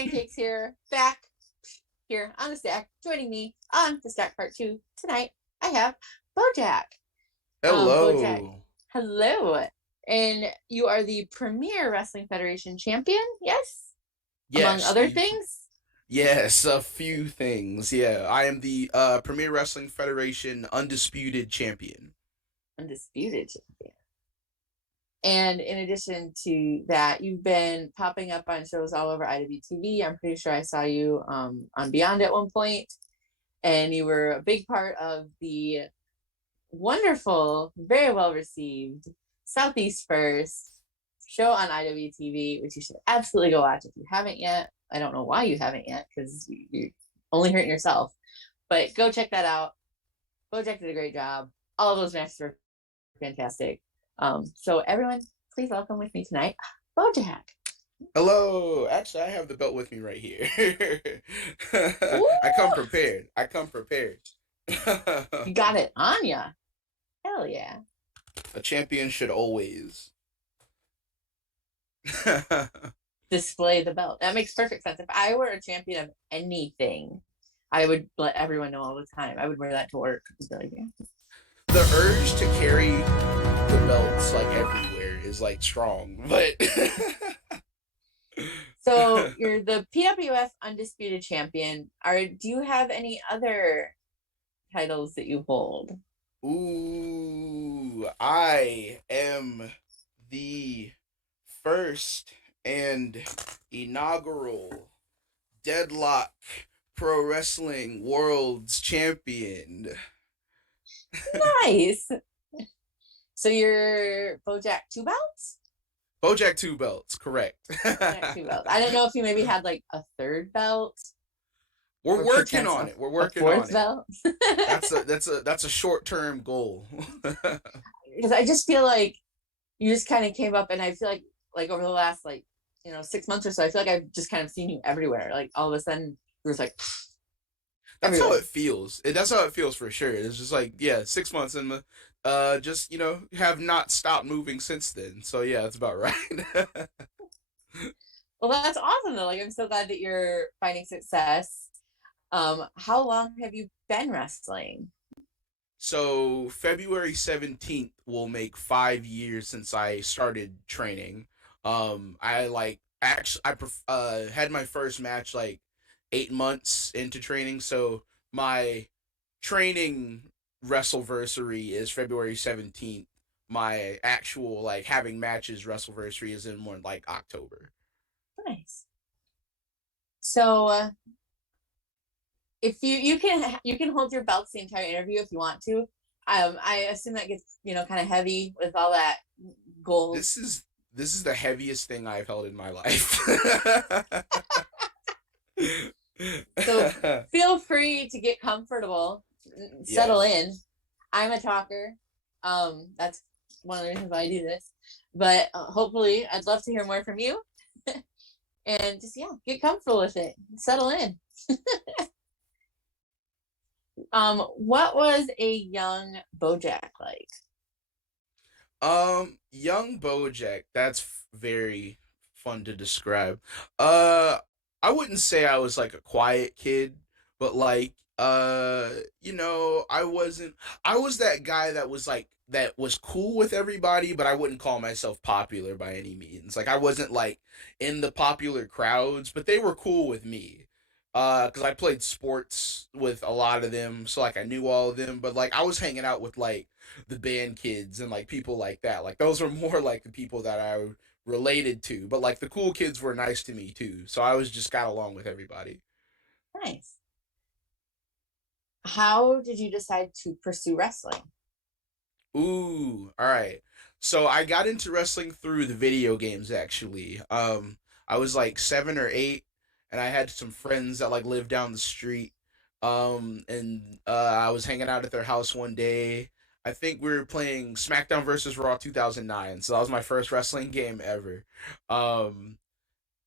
Pancakes here, back here on the stack. Joining me on the stack part 2 tonight, I have Bojack. Bojack, Hello. hello. And you are the Premier Wrestling Federation champion, yes? Among Yes, other the things? yes, a few things. Yeah, I am the Premier Wrestling Federation undisputed champion. Undisputed champion. And in addition to that, you've been popping up on shows all over IWTV. I'm pretty sure I saw you on Beyond at one point, and you were a big part of the wonderful, very well received Southeast First show on IWTV, which you should absolutely go watch if you haven't yet. I don't know why you haven't yet because you're only hurting yourself, but go check that out. Bojack did a great job. All of those matches were fantastic. So everyone, please welcome with me tonight, Bojack. Hello. Actually, I have the belt with me right here. Woo! I come prepared. I come prepared. You got it on ya. Hell yeah. A champion should always. Display the belt. That makes perfect sense. If I were a champion of anything, I would let everyone know all the time. I would wear that to work. Like, yeah. The urge to carry the belts like everywhere is like strong, but So you're the PWF undisputed champion. Do you have any other titles that you hold? Ooh, I am the first and inaugural Deadlock Pro Wrestling World's Champion. Nice. So you're Bojack two belts? Bojack two belts, correct. Bojack two belts. I didn't know if you maybe had like a third belt. We're working on it. We're A working on fourth it. belt. That's a short-term goal. Because I just feel like you just kind of came up, and I feel like over the last 6 months or so, I feel like I've just kind of seen you everywhere. Like all of a sudden, you're just like That's everywhere. how it feels. That's how it feels for sure. It's just like, yeah, 6 months and just have not stopped moving since then. So yeah, that's about right. Well, that's awesome though. Like I'm so glad that you're finding success. How long have you been wrestling? So February 17th will make 5 years since I started training. I like actually had my first match like 8 months into training. So my training wrestleversary is February 17th. My actual like having matches wrestleversary is in more like October. Nice. So if you can hold your belts the entire interview if you want to. I assume that gets kind of heavy with all that gold. This is the heaviest thing I've held in my life. So feel free to get comfortable, settle in. I'm a talker. That's one of the reasons why I do this. But hopefully, I'd love to hear more from you. And just get comfortable with it. Settle in. What was a young Bojack like? Young Bojack, that's very fun to describe. Uh, I wouldn't say I was like a quiet kid, but like, I was that guy that was like, that was cool with everybody, but I wouldn't call myself popular by any means. Like, I wasn't like in the popular crowds, but they were cool with me. Because I played sports with a lot of them, so like I knew all of them, but like I was hanging out with like the band kids and like people like that. Like those were more like the people that I related to. But like the cool kids were nice to me too. So I was just got along with everybody. Nice. How did you decide to pursue wrestling? Ooh, all right. So I got into wrestling through the video games actually. I was like 7 or 8, and I had some friends that like lived down the street. And I was hanging out at their house one day. I think we were playing SmackDown versus Raw 2009. So that was my first wrestling game ever. Um,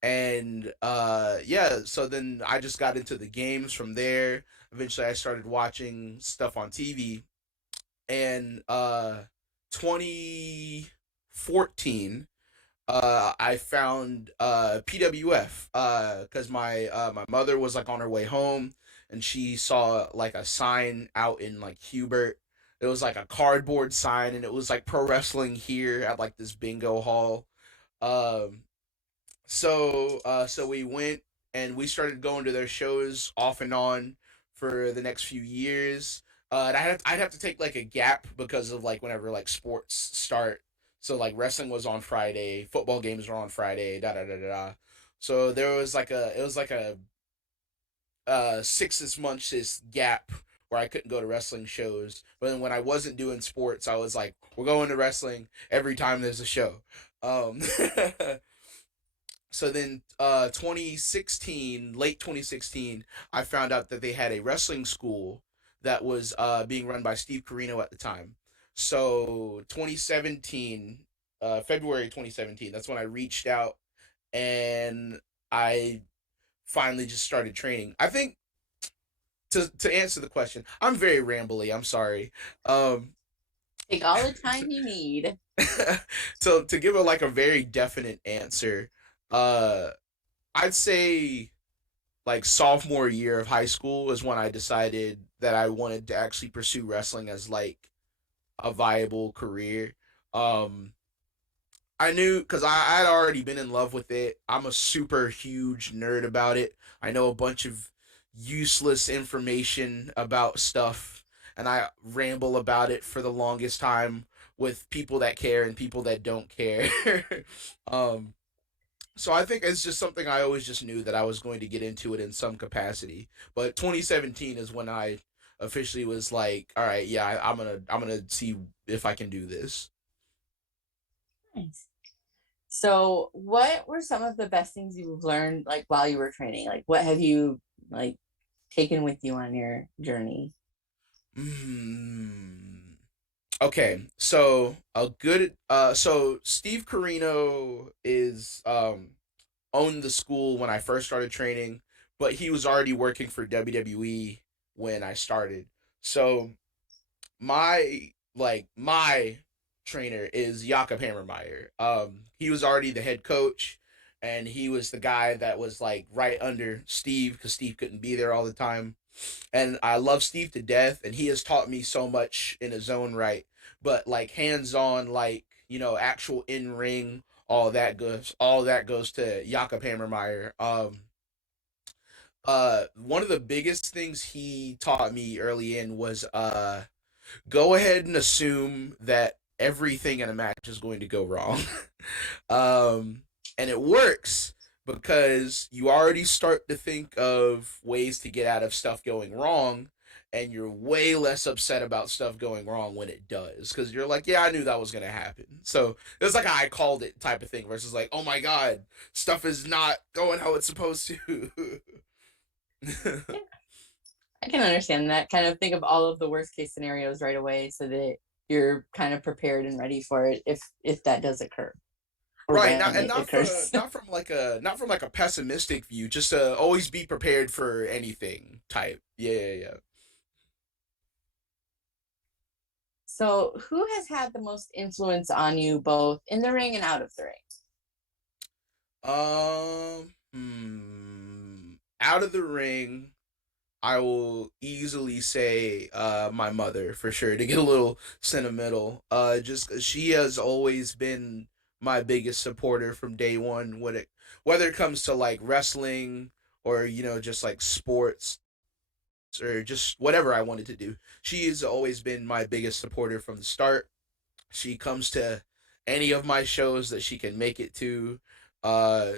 and yeah, so then I just got into the games from there. Eventually, I started watching stuff on TV, and 2014 I found PWF because my mother was like on her way home and she saw like a sign out in like Hubert. It was like a cardboard sign and it was like pro wrestling here at like this bingo hall. Um, so we went and we started going to their shows off and on for the next few years. And I'd have to take like a gap because of like whenever like sports start. So like wrestling was on Friday, football games were on Friday, da da da da da. So there was like a it was like a 6 months this gap where I couldn't go to wrestling shows. But then when I wasn't doing sports, I was like, we're going to wrestling every time there's a show. Um, so then 2016, late 2016, I found out that they had a wrestling school that was being run by Steve Carino at the time. So 2017, February 2017, that's when I reached out and I finally just started training. I think to answer the question, I'm very rambly. I'm sorry. Um, Take all the time you need. so to give it like a very definite answer, uh, I'd say like sophomore year of high school is when I decided that I wanted to actually pursue wrestling as like a viable career. Um, I knew because I'd already been in love with it. I'm a super huge nerd about it. I know a bunch of useless information about stuff, and I ramble about it for the longest time with people that care and people that don't care. um, so I think it's just something I always just knew that I was going to get into it in some capacity. But 2017 is when I officially was like, all right, yeah, I'm gonna see if I can do this. Nice. So, what were some of the best things you've learned like while you were training? Like, what have you like taken with you on your journey? Mm. Okay, so a good so Steve Carino is owned the school when I first started training, but he was already working for WWE when I started. So my trainer is Jakob Hammermeyer. He was already the head coach, and he was the guy that was like right under Steve because Steve couldn't be there all the time. And I love Steve to death, and he has taught me so much in his own right. But like hands on, like actual in ring, all that goes to Jakob Hammermeyer. One of the biggest things he taught me early in was go ahead and assume that everything in a match is going to go wrong. um, and it works because you already start to think of ways to get out of stuff going wrong, and you're way less upset about stuff going wrong when it does because you're like, yeah, I knew that was gonna happen. So it's like a I called it type of thing versus like, oh my god, stuff is not going how it's supposed to. Yeah, I can understand that. Kind of think of all of the worst case scenarios right away so that you're kind of prepared and ready for it if that does occur or Right, when it occurs. not from like a pessimistic view, just to always be prepared for anything type. Yeah, yeah, So, who has had the most influence on you both in the ring and out of the ring? yeah. Out of the ring, I will easily say my mother for sure to get a little sentimental. Just 'cause she has always been my biggest supporter from day one when it whether it comes to like wrestling or just like sports or just whatever I wanted to do. She has always been my biggest supporter from the start. She comes to any of my shows that she can make it to.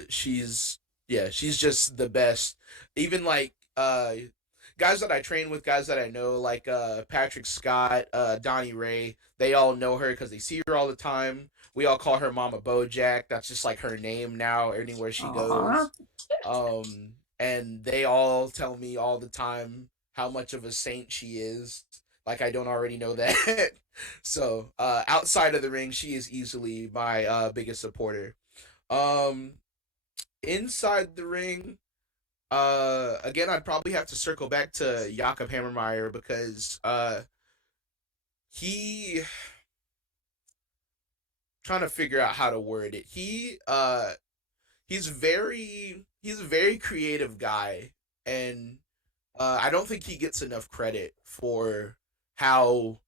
She's yeah, she's just the best. Even like guys that I train with, guys that I know, like Patrick Scott, Donnie Ray, they all know her because they see her all the time. We all call her Mama Bojack. That's just like her name now, anywhere she Aw. goes. And they all tell me all the time how much of a saint she is. Like I don't already know that. So outside of the ring, she is easily my biggest supporter. Um, inside the ring, again, I'd probably have to circle back to Jakob Hammermeyer because he trying to figure out how to word it. He's a very creative guy, and I don't think he gets enough credit for how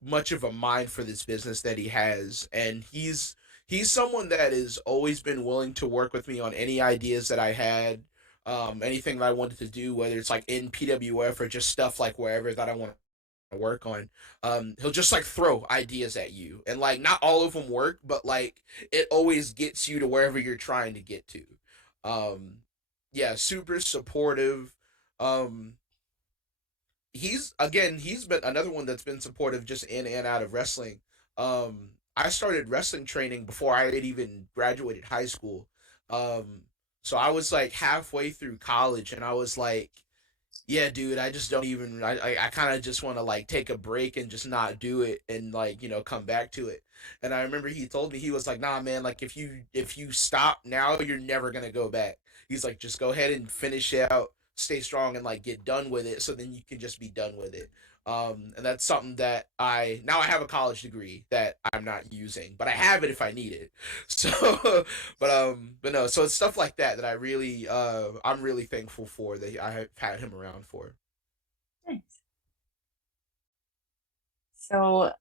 much of a mind for this business that he has. And he's someone that has always been willing to work with me on any ideas that I had, anything that I wanted to do, whether it's like in PWF or just stuff like wherever that I want to work on. He'll just like throw ideas at you, and like not all of them work, but like it always gets you to wherever you're trying to get to. um yeah, super supportive. um he's been another one that's been supportive just in and out of wrestling. I started wrestling training before I had even graduated high school. So I was like halfway through college, and I was like, yeah, dude, I just don't even. I kind of just want to like take a break and just not do it, and like come back to it. And I remember he told me, he was like, nah, man, like if you stop now, you're never gonna go back. He's like, just go ahead and finish it out, stay strong, and like get done with it, so then you can just be done with it. And that's something that I have a college degree that I'm not using, but I have it if I need it. So, but no, so it's stuff like that that I'm really thankful for that I have had him around for. Nice. So,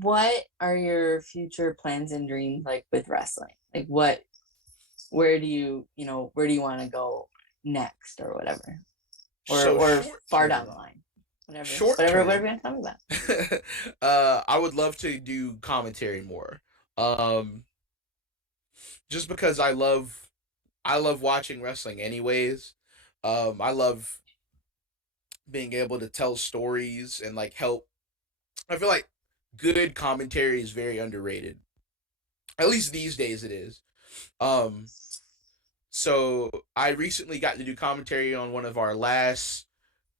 what are your future plans and dreams like with wrestling? Like, where do where do you want to go next, or whatever, So or short far down the term, line, whatever, short whatever term, you want to talk about. I would love to do commentary more. Um, just because I love watching wrestling anyways. I love being able to tell stories and like help. I feel like good commentary is very underrated. At least these days it is. Um, so I recently got to do commentary on one of our last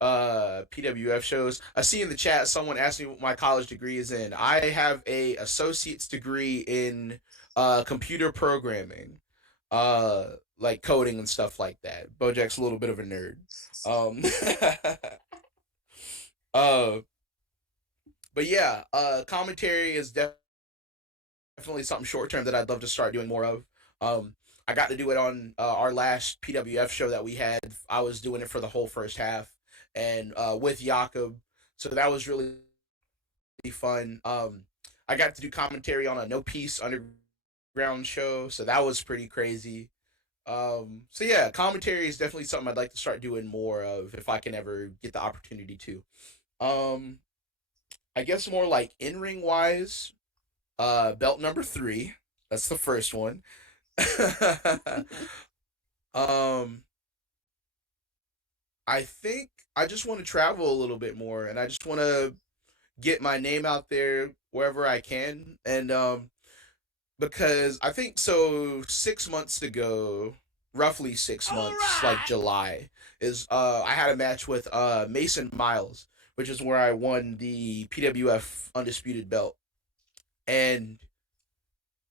PWF shows. I see in the chat someone asked me what my college degree is in. I have a associate's degree in computer programming. Like coding and stuff like that. Bojack's a little bit of a nerd. Um uh but yeah, commentary is definitely something short term that I'd love to start doing more of. Um, I got to do it on our last PWF show that we had. I was doing it for the whole first half, and with Jakob, so that was really fun. I got to do commentary on a No Peace Underground show, so that was pretty crazy. So yeah, commentary is definitely something I'd like to start doing more of if I can ever get the opportunity to. Um, I guess more like in ring wise, belt number 3. That's the first one. um, I think I just want to travel a little bit more, and I just want to get my name out there wherever I can. And because I think so 6 months ago, roughly 6 months, like July, is I had a match with Mason Miles, which is where I won the PWF undisputed belt. And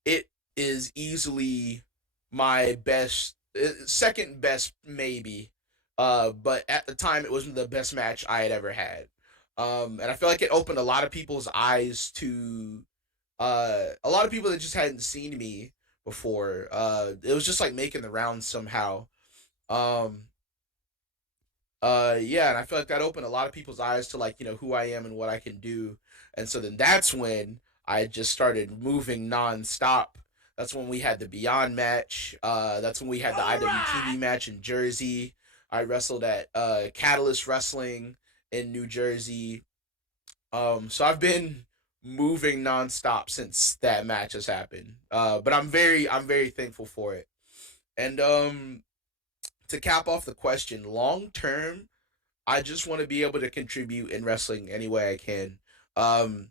it is easily my best, second best maybe, but at the time it wasn't the best match I had ever had. And I feel like it opened a lot of people's eyes to a lot of people that just hadn't seen me before. It was just like making the rounds somehow. um yeah, and I feel like that opened a lot of people's eyes to like who I am and what I can do. And so then that's when I just started moving nonstop. That's when we had the Beyond match. That's when we had the IWTV match in Jersey. I wrestled at Catalyst Wrestling in New Jersey. So I've been moving nonstop since that match has happened. But I'm very thankful for it. And to cap off the question, long term, I just want to be able to contribute in wrestling any way I can. Um,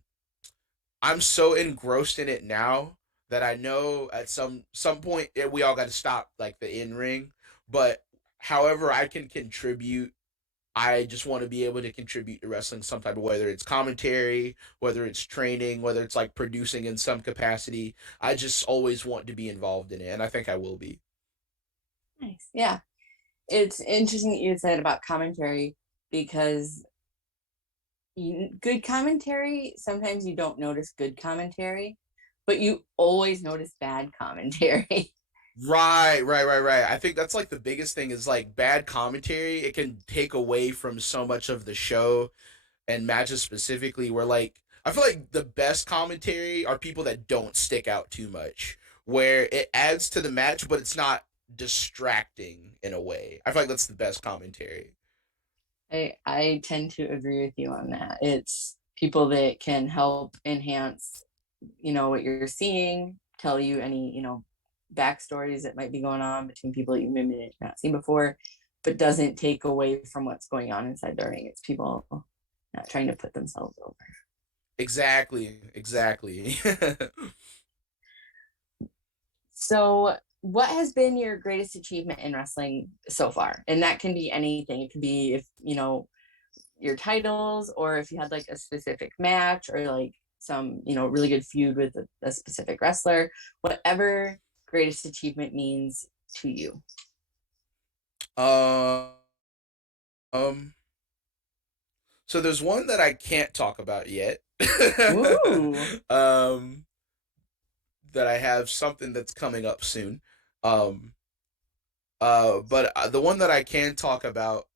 I'm so engrossed in it now that I know at some point we all got to stop like the in ring. But however I can contribute, I just want to be able to contribute to wrestling some type of, whether it's commentary, whether it's training, whether it's like producing in some capacity. I just always want to be involved in it, and I think I will be. Nice. Yeah. It's interesting that you said about commentary, because good commentary, sometimes you don't notice good commentary, but you always notice bad commentary. Right. I think that's like the biggest thing is like bad commentary. It can take away from so much of the show and matches specifically where like I feel like the best commentary are people that don't stick out too much, where it adds to the match but it's not distracting in a way. I feel like that's the best commentary. I tend to agree with you on that. It's people that can help enhance, what you're seeing, tell you any, backstories that might be going on between people you maybe not seen before, but doesn't take away from what's going on inside the ring. It's people not trying to put themselves over. Exactly. So, what has been your greatest achievement in wrestling so far? And that can be anything. It could be if, your titles, or if you had like a specific match, or like some, really good feud with a specific wrestler, whatever greatest achievement means to you. uh, um so there's one that I can't talk about yet. Ooh. um that I have something that's coming up soon. Um but the one that I can talk about,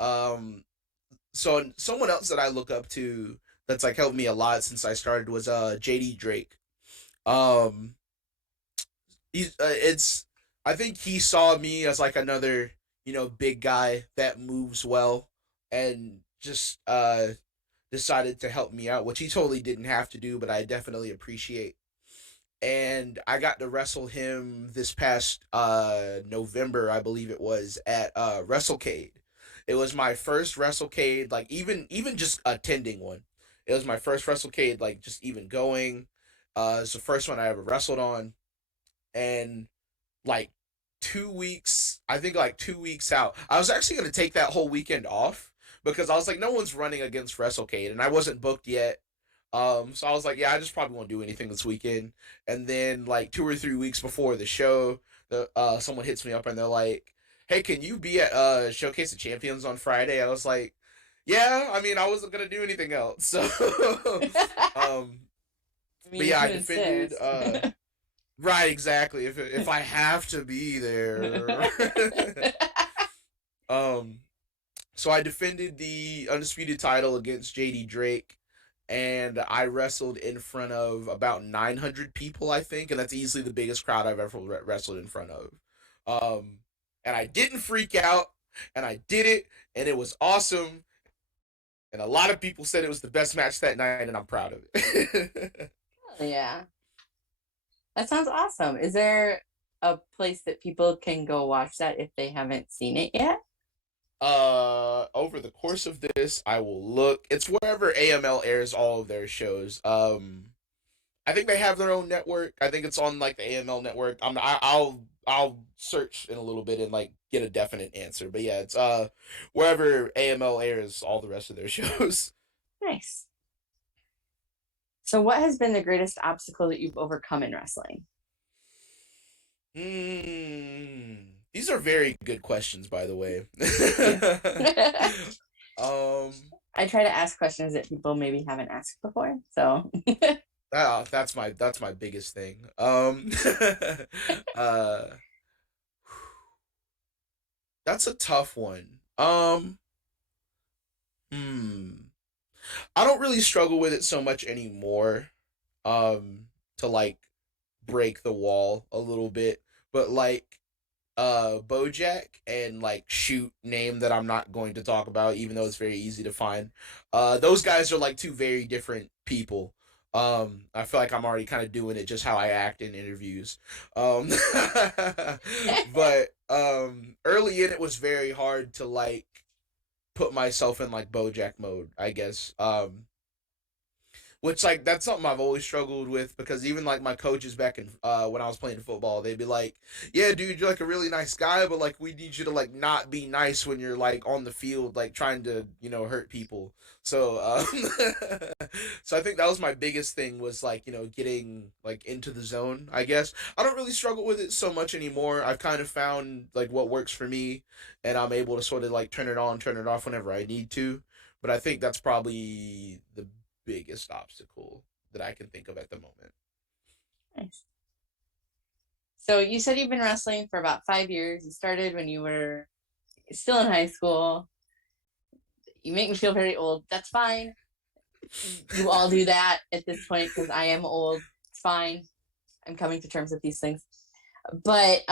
um so someone else that I look up to that's like helped me a lot since I started was JD Drake. Um he's it's I think he saw me as like another, big guy that moves well and just decided to help me out, which he totally didn't have to do, but I definitely appreciate. And I got to wrestle him this past November, I believe it was, at WrestleCade. It was my first WrestleCade, like even just attending one. It was my first WrestleCade, like just even going. It's the first one I ever wrestled on, and like 2 weeks, I think like 2 weeks out, I was actually gonna take that whole weekend off because I was like, no one's running against WrestleCade, and I wasn't booked yet. So I was like, yeah, I just probably won't do anything this weekend. And then like 2 or 3 weeks before the show, someone hits me up and they're like, "Hey, can you be at Showcase of Champions on Friday?" I was like, "Yeah." I mean, I wasn't gonna do anything else, so I um, but mean, yeah, if I you defended. insist. Right, exactly. If I have to be there, um, so I defended the undisputed title against JD Drake, and I wrestled in front of about 900 people, I think, and that's easily the biggest crowd I've ever wrestled in front of. Um, and I didn't freak out, and I did it, and it was awesome. And a lot of people said it was the best match that night, and I'm proud of it. Yeah, that sounds awesome. Is there a place that people can go watch that if they haven't seen it yet? Over the course of this, I will look. It's wherever AML airs all of their shows. I think they have their own network. I think it's on like the AML network. I'll search in a little bit and like get a definite answer. But yeah, it's wherever AML airs all the rest of their shows. Nice. So, what has been the greatest obstacle that you've overcome in wrestling? These are very good questions, by the way. Thank you. um, I try to ask questions that people maybe haven't asked before. So, that's my biggest thing. Uh, that's a tough one. Hmm. I don't really struggle with it so much anymore. To like break the wall a little bit, but like Bojack and like shoot name that I'm not going to talk about, even though it's very easy to find. Those guys are like two very different people. I feel like I'm already kind of doing it just how I act in interviews. Um, but early in it was very hard to like put myself in like Bojack mode, I guess. Which like that's something I've always struggled with because even like my coaches back in when I was playing football, they'd be like, "Yeah, dude, you're like a really nice guy, but like we need you to like not be nice when you're like on the field, like trying to hurt people." So so I think that was my biggest thing was like getting like into the zone. I guess I don't really struggle with it so much anymore. I've kind of found like what works for me, and I'm able to sort of like turn it on, turn it off whenever I need to. But I think that's probably the biggest obstacle that I can think of at the moment. So you said you've been wrestling for about 5 years. You started when you were still in high school. You make me feel very old. That's fine. You all do that at this point because I am old. It's fine. I'm coming to terms with these things. But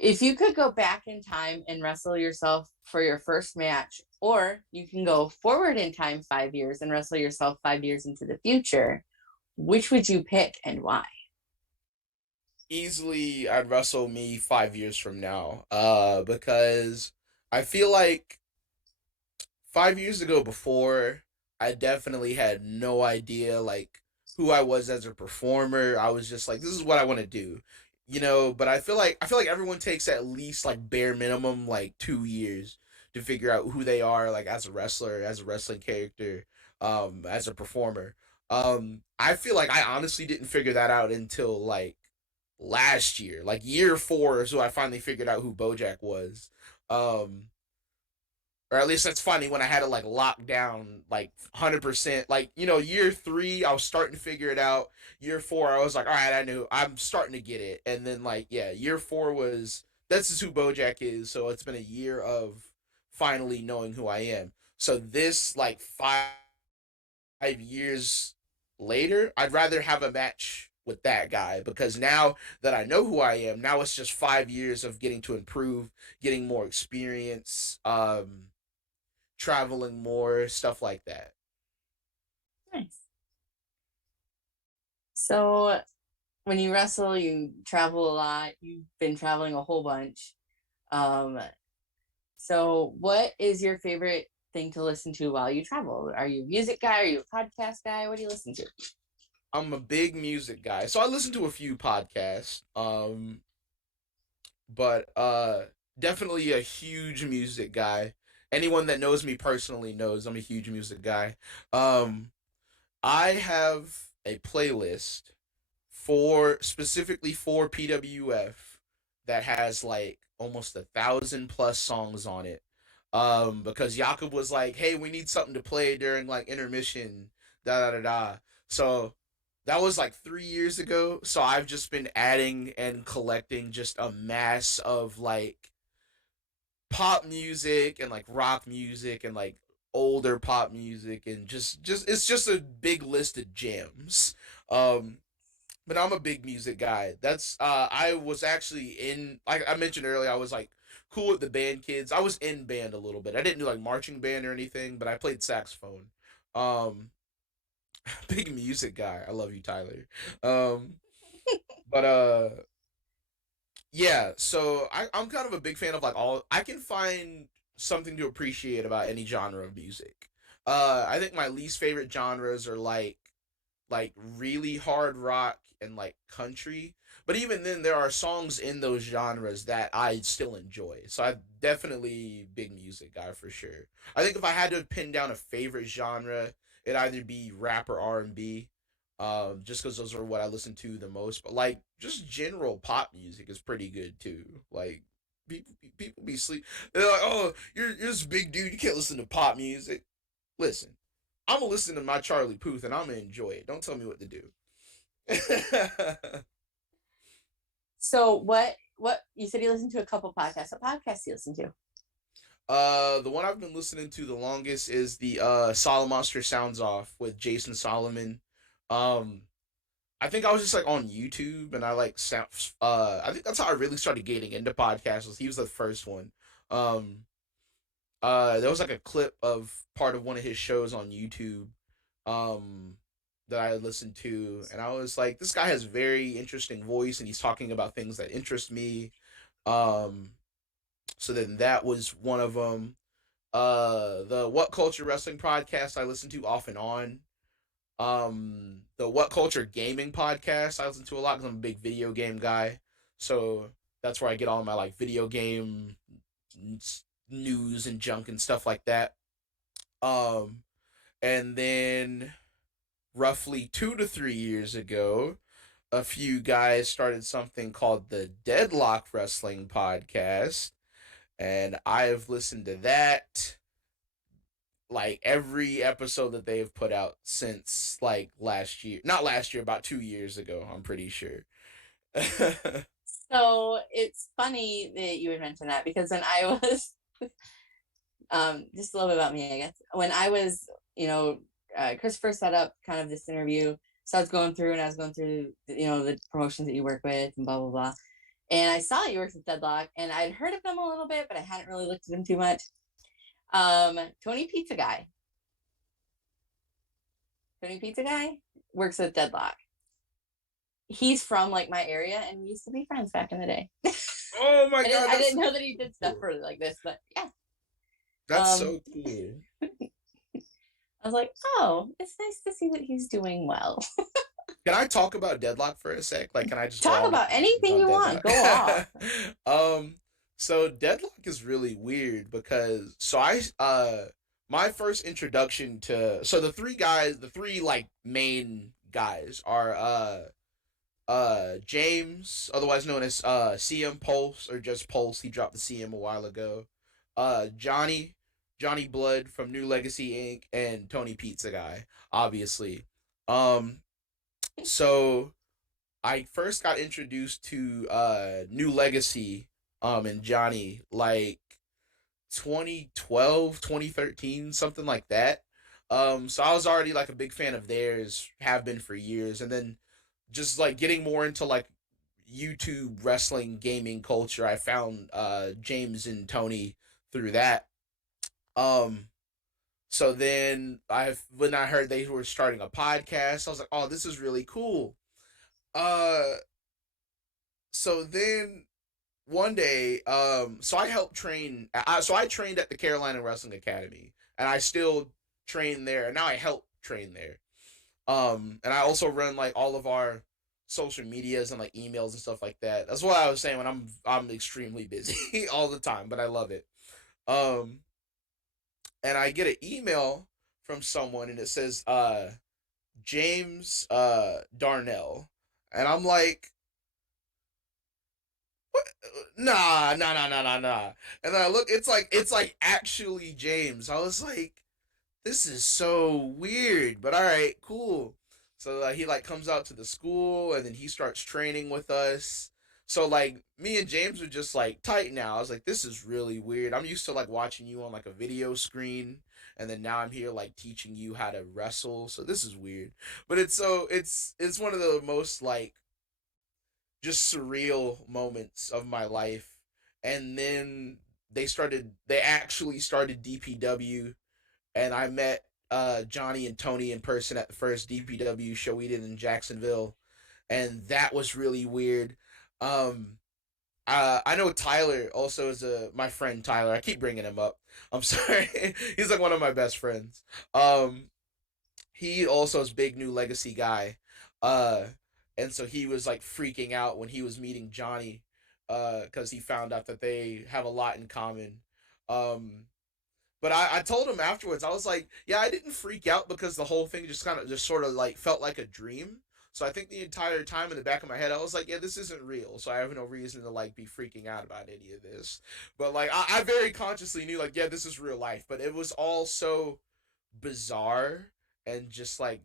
if you could go back in time and wrestle yourself for your first match, or you can go forward in time 5 years and wrestle yourself 5 years into the future, which would you pick and why? Easily, I'd wrestle me 5 years from now. Because I feel like 5 years ago, before, I definitely had no idea like who I was as a performer. I was just like, this is what I want to do, But I feel like everyone takes at least like bare minimum like 2 years to figure out who they are like as a wrestler, as a wrestling character, as a performer. I feel like I honestly didn't figure that out until like last year, like year four, so I finally figured out who Bojack was. Um, or at least that's funny when I had it like locked down like 100%. Like, year three, I was starting to figure it out. Year four, I was like, all right, I knew, I'm starting to get it. And then, like, yeah, year four was, this is who Bojack is. So it's been a year of finally knowing who I am. So this, like, 5 years later, I'd rather have a match with that guy because now that I know who I am, now it's just 5 years of getting to improve, getting more experience, traveling more, stuff like that. Nice. So when you wrestle, you travel a lot. You've been traveling a whole bunch. Um, so what is your favorite thing to listen to while you travel? Are you a music guy? Are you a podcast guy? What do you listen to? I'm a big music guy, so I listen to a few podcasts. But definitely a huge music guy. Anyone that knows me personally knows I'm a huge music guy. Um, I have a playlist for specifically for PWF that has like almost 1,000 plus songs on it. Because Jakob was like, "Hey, we need something to play during like intermission." Da da da da. So that was like 3 years ago. So I've just been adding and collecting just a mass of like pop music and like rock music and like older pop music and just it's just a big list of gems. Um, but I'm a big music guy. That's I was actually in, like I mentioned earlier, I was like cool with the band kids. I was in band a little bit. I didn't do like marching band or anything, but I played saxophone. Um big music guy. I love you, Tyler. Um but yeah, so I'm kind of a big fan of like all I can find something to appreciate about any genre of music. I think my least favorite genres are like really hard rock and like country. But even then, there are songs in those genres that I still enjoy. So I'm definitely big music guy for sure. I think if I had to pin down a favorite genre, it'd either be rap or R&B. Just because those are what I listen to the most. But like just general pop music is pretty good too. Like people be sleep. They're like, oh, you're this big dude. You can't listen to pop music. Listen, I'm gonna listen to my Charlie Puth and I'm gonna enjoy it. Don't tell me what to do. So what you said you listened to a couple podcasts. What podcasts do you listen to? The one I've been listening to the longest is the Solid Monster Sounds Off with Jason Solomon. Um, I think I was just like on YouTube and I like sound. I think that's how I really started getting into podcasts. Was he was the first one. Um, there was like a clip of part of one of his shows on YouTube. Um, that I listened to, and I was like, this guy has very interesting voice, and he's talking about things that interest me. Um, so then that was one of them. The What Culture Wrestling podcast I listen to off and on. The What Culture Gaming podcast I listen to a lot because I'm a big video game guy. So that's where I get all my like video game news and junk and stuff like that. Um, and then roughly 2 to 3 years ago, a few guys started something called the Deadlock Wrestling Podcast, and I've listened to that like every episode that they've put out since like last year. Not last year, about 2 years ago, I'm pretty sure. So it's funny that you would mention that because when I was just a little bit about me, I guess. When I was, Christopher set up kind of this interview. So I was going through and I was going through, the promotions that you work with and blah, blah, blah. And I saw you worked with Deadlock and I'd heard of them a little bit, but I hadn't really looked at them too much. Tony Pizza Guy. Tony Pizza Guy works with Deadlock. He's from like my area and we used to be friends back in the day. Oh my God. I didn't know that he did stuff for like this, but yeah. That's so cool. I was like, oh, it's nice to see that he's doing well. Can I talk about Deadlock for a sec? Like, can I just talk about anything you want? Go off. So Deadlock is really weird because my first introduction to the three like main guys are James, otherwise known as CM Pulse or just Pulse. He dropped the CM a while ago. Johnny Blood from New Legacy Inc. and Tony Pizza Guy, obviously. So I first got introduced to New Legacy and Johnny like 2012, 2013, something like that. So I was already like a big fan of theirs, have been for years, and then just like getting more into like YouTube wrestling gaming culture, I found James and Tony through that. Um so then when I heard they were starting a podcast, I was like, "Oh, this is really cool." Uh so then one day, so I helped train. So I trained at the Carolina Wrestling Academy, and I still train there. And now I help train there. And I also run like all of our social medias and like emails and stuff like that. That's what I was saying when I'm extremely busy all the time, but I love it. Um, and I get an email from someone, and it says James Darnell, and I'm like, nah. And then I look, it's like actually James. I was like, this is so weird, but all right, cool. So he like comes out to the school and then he starts training with us. So like me and James are just like tight now. I was like, this is really weird. I'm used to like watching you on like a video screen, and then now I'm here like teaching you how to wrestle. So this is weird, but it's one of the most like just surreal moments of my life. And then they actually started DPW, and I met Johnny and Tony in person at the first DPW show we did in Jacksonville, and that was really weird. Um, I know Tyler also is my friend Tyler. I keep bringing him up. I'm sorry. He's like one of my best friends. Um, he also is big New Legacy guy. Uh, and so he was like freaking out when he was meeting Johnny, because he found out that they have a lot in common. Um, but I told him afterwards, I was like, yeah, I didn't freak out because the whole thing just kind of just sort of like felt like a dream. So I think the entire time in the back of my head, I was like, yeah, this isn't real. So I have no reason to like be freaking out about any of this. But like, I very consciously knew like, yeah, this is real life. But it was all so bizarre and just like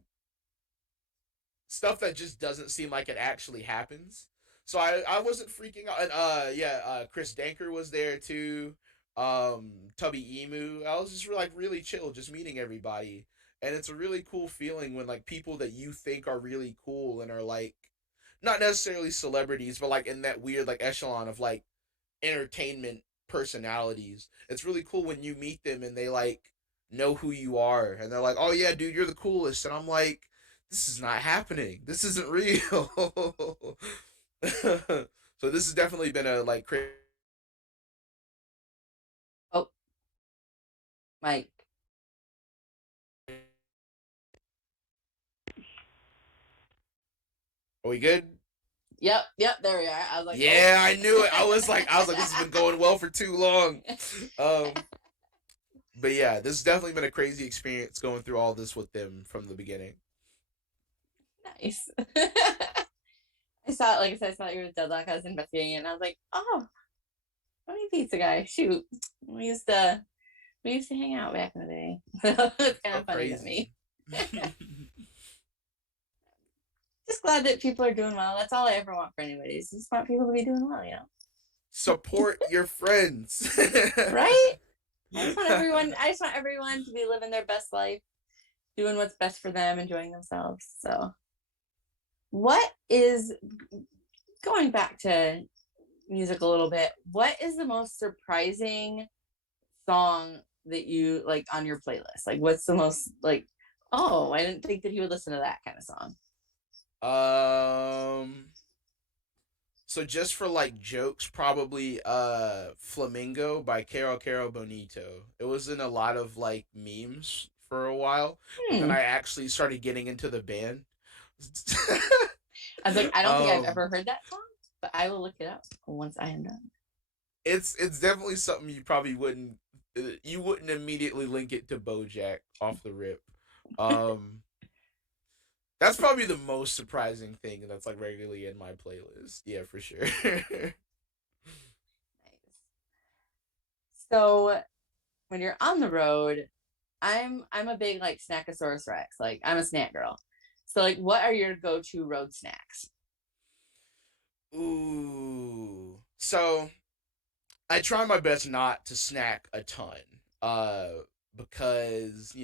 stuff that just doesn't seem like it actually happens. So I wasn't freaking out. And Chris Danker was there too. Tubby Emu. I was just like really chill, just meeting everybody. And it's a really cool feeling when like people that you think are really cool and are like not necessarily celebrities, but like in that weird like echelon of like entertainment personalities. It's really cool when you meet them and they like know who you are and they're like, "Oh yeah, dude, you're the coolest." And I'm like, "This is not happening. This isn't real." So this has definitely been a like crazy. Oh, Mike. Are we good? Yep, there we are. I was like, Yeah, I knew it. I was like, this has been going well for too long. Um, but yeah, this has definitely been a crazy experience going through all this with them from the beginning. nice. I saw it, like I said, I saw you were Deadlock. I was investigating it, and I was like, oh, funny pizza guy. Shoot, we used to hang out back in the day. So it's kind So of funny to me. crazy. Just glad that people are doing well. That's all I ever want for anybody. Is just want people to be doing well, Support your friends. right? I just want everyone to be living their best life, doing what's best for them, enjoying themselves. So, what is going back to music a little bit? What is the most surprising song that you like on your playlist? Like, what's the most like? Oh, I didn't think that he would listen to that kind of song. Um. So just for like jokes, probably Flamingo by Caro Bonito. It was in a lot of like memes for a while, but then Hmm. I actually started getting into the band. I was like, I don't think I've um ever heard that song, but I will look it up once I am done. it's definitely something you probably wouldn't immediately link it to Bojack off the rip. Um that's probably the most surprising thing that's like regularly in my playlist. Yeah, for sure. Nice. So when you're on the road, I'm a big like snackosaurus rex. Like I'm a snack girl. So like what are your go-to road snacks? Ooh. So I try my best not to snack a ton. Uh because,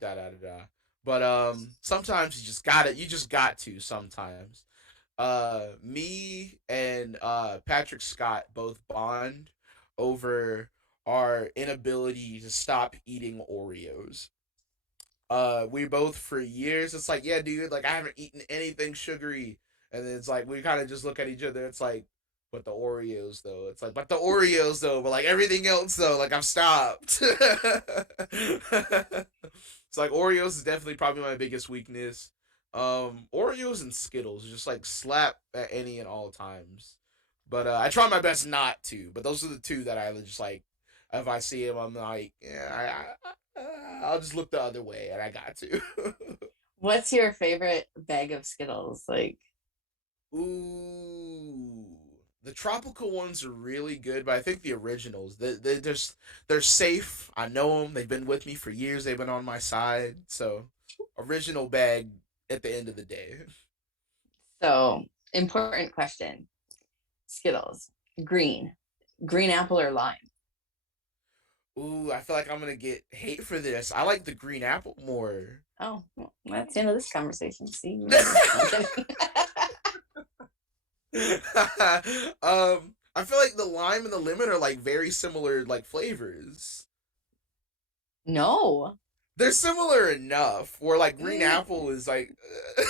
da da da da. But sometimes you just got to sometimes. Me and Patrick Scott both bond over our inability to stop eating Oreos. We both for years it's like, yeah, dude, like I haven't eaten anything sugary, and then it's like we kind of just look at each other. It's like, but the Oreos though. It's like, but the Oreos though. But like everything else though, like I've stopped. It's like Oreos is definitely probably my biggest weakness. Oreos and Skittles just like slap at any and all times. But I try my best not to. But those are the two that I just like. If I see them, I'm like, yeah, I'll just look the other way, and I got to. What's your favorite bag of Skittles? Like, Ooh, the tropical ones are really good, but I think the originals, they're safe. I know them. They've been with me for years. They've been on my side. So, original bag at the end of the day. so important question. Skittles, green, green apple or lime? Ooh, I feel like I'm gonna get hate for this. I like the green apple more. Oh, well, that's the end of this conversation. See, I feel like the lime and the lemon are like very similar, like flavors. no. They're similar enough. Where like green Mm, apple is like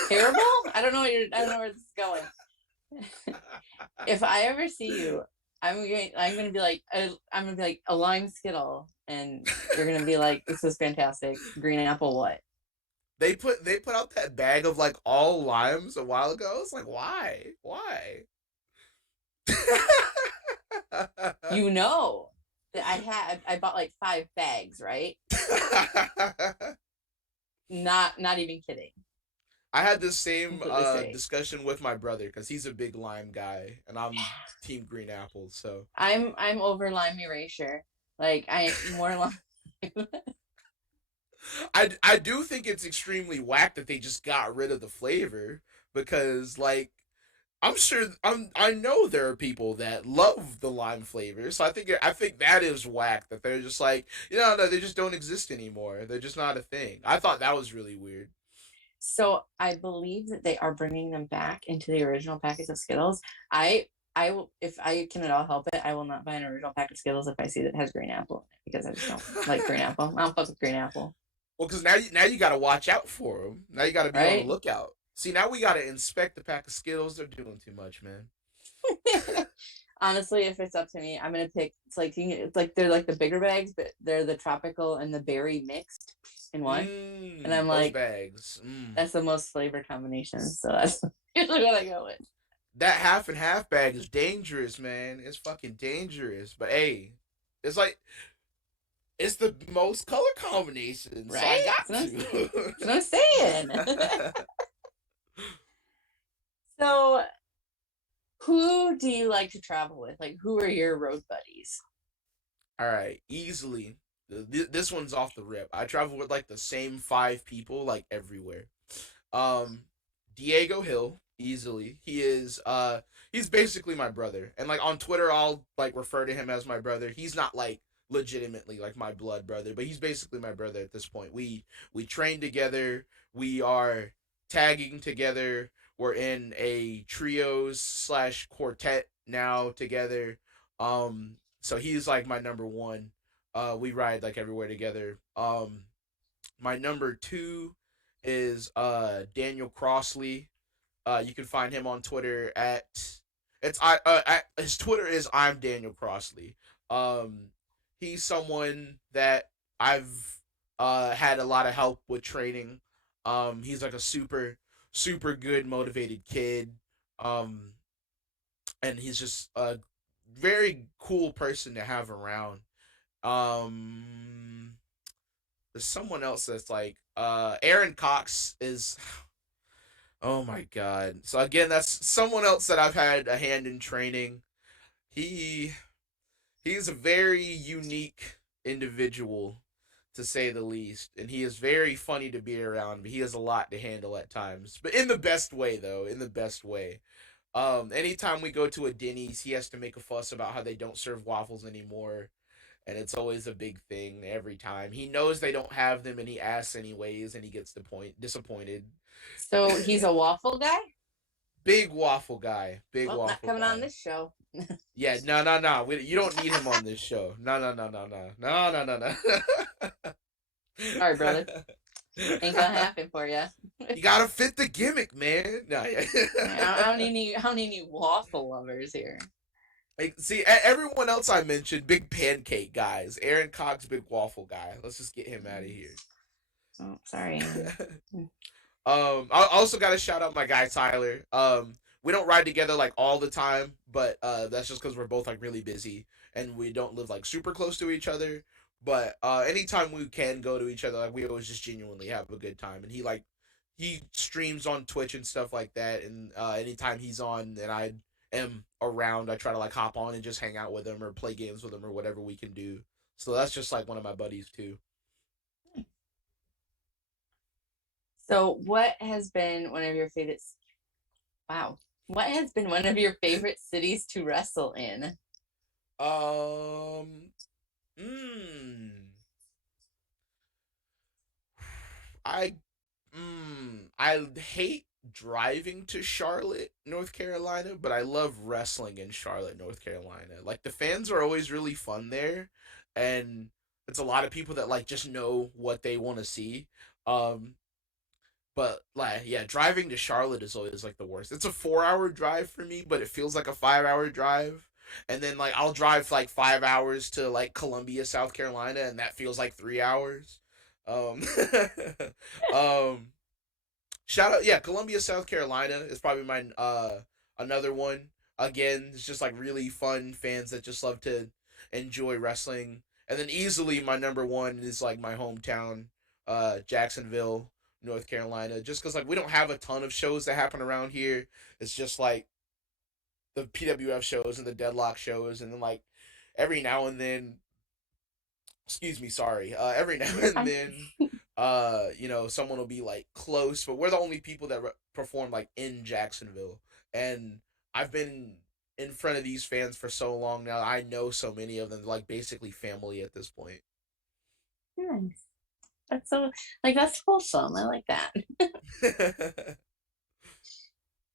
terrible. I don't know where this is going. If I ever see you, I'm gonna be like I'm gonna be like a lime Skittle, and you're gonna be like, this is fantastic. Green apple, what? they put out that bag of like all limes a while ago. It's like why? You know that I bought like 5 bags, right? Not even kidding. I had the same Completely safe. discussion with my brother because he's a big lime guy and I'm team green apple. So I'm over lime erasure. Like I more lime. I do think it's extremely whack that they just got rid of the flavor because like I know there are people that love the lime flavor, so I think that is whack that they're just like, no, they just don't exist anymore. They're just not a thing. I thought that was really weird. So I believe that they are bringing them back into the original package of Skittles. I will, if I can at all help it, I will not buy an original pack of Skittles if I see that it has green apple in it because I just don't like green apple. I don't fuck with green apple, Well, because now you got to watch out for them. Now you got to be on the right? lookout. See, now we got to inspect the pack of Skittles. They're doing too much, man. Honestly, if it's up to me, I'm gonna pick. It's like they're like the bigger bags, but they're the tropical and the berry mixed in one. And I'm Those like, bags. that's the most flavor combination. So that's usually what I go with. That half and half bag is dangerous, man. It's fucking dangerous. But hey, it's like it's the most color combinations, so I Right? got That's what I'm saying. to. That's what I'm saying. So, who do you like to travel with? Like, who are your road buddies? All right, easily. This one's off the rip. I travel with like the same 5 people like everywhere. Um, Diego Hill, easily. He's basically my brother. And like on Twitter I'll like refer to him as my brother. He's not like legitimately like my blood brother, but he's basically my brother at this point. We train together, we are tagging together, we're in a trios slash quartet now together. So he's like my number one. We ride like everywhere together. My number two is Daniel Crossley. You can find him on Twitter at his Twitter is I'm Daniel Crossley. Um, he's someone that I've had a lot of help with training. He's like a super good motivated kid. Um, and he's just a very cool person to have around. Um, there's someone else that's like Aaron Cox is oh my god. So again, that's someone else that I've had a hand in training. He he's a very unique individual to say the least, and he is very funny to be around, but he has a lot to handle at times. But in the best way though, in the best way. Anytime we go to a Denny's, he has to make a fuss about how they don't serve waffles anymore, and it's always a big thing every time. He knows they don't have them and he asks anyways, and he gets the point disappointed. So he's a waffle guy? Big waffle guy. Big Well, not waffle coming on guy. this show. Yeah, no, no, no. You don't need him on this show. No, no, no, no, no, no, no, no, no. Sorry, brother. Ain't gonna happen for you. You gotta fit the gimmick, man. No, yeah. I don't need any waffle lovers here. Like, see, everyone else I mentioned, big pancake guys. Aaron Cox, big waffle guy. Let's just get him out of here. Oh, sorry. I also got to shout out my guy Tyler. We don't ride together like all the time, but that's just because we're both like really busy and we don't live like super close to each other. But anytime we can go to each other, like we always just genuinely have a good time. And he streams on Twitch and stuff like that. And anytime he's on and I am around, I try to like hop on and just hang out with him or play games with him or whatever we can do. So that's just like one of my buddies too. So, what has been one of your favorites? Wow. What has been one of your favorite cities to wrestle in? Um, mm, I I hate driving to Charlotte, North Carolina, but I love wrestling in Charlotte, North Carolina. Like the fans are always really fun there, and it's a lot of people that like just know what they want to see. Um, but like yeah, driving to Charlotte is always like the worst. It's a 4 hour drive for me, but it feels like a 5 hour drive. And then like I'll drive like 5 hours to like Columbia, South Carolina, and that feels like 3 hours. Um, um, Shout out, yeah, Columbia, South Carolina is probably my another one. Again, it's just like really fun fans that just love to enjoy wrestling. And then easily my number one is like my hometown, Jacksonville, North Carolina. Just because like we don't have a ton of shows that happen around here. It's just like the PWF shows and the Deadlock shows, and then like every now and then, excuse me, sorry, every now and then someone will be like close, but we're the only people that perform like in Jacksonville. And I've been in front of these fans for so long now. I know so many of them, like basically family at this point. Nice. That's so that's wholesome. I like that.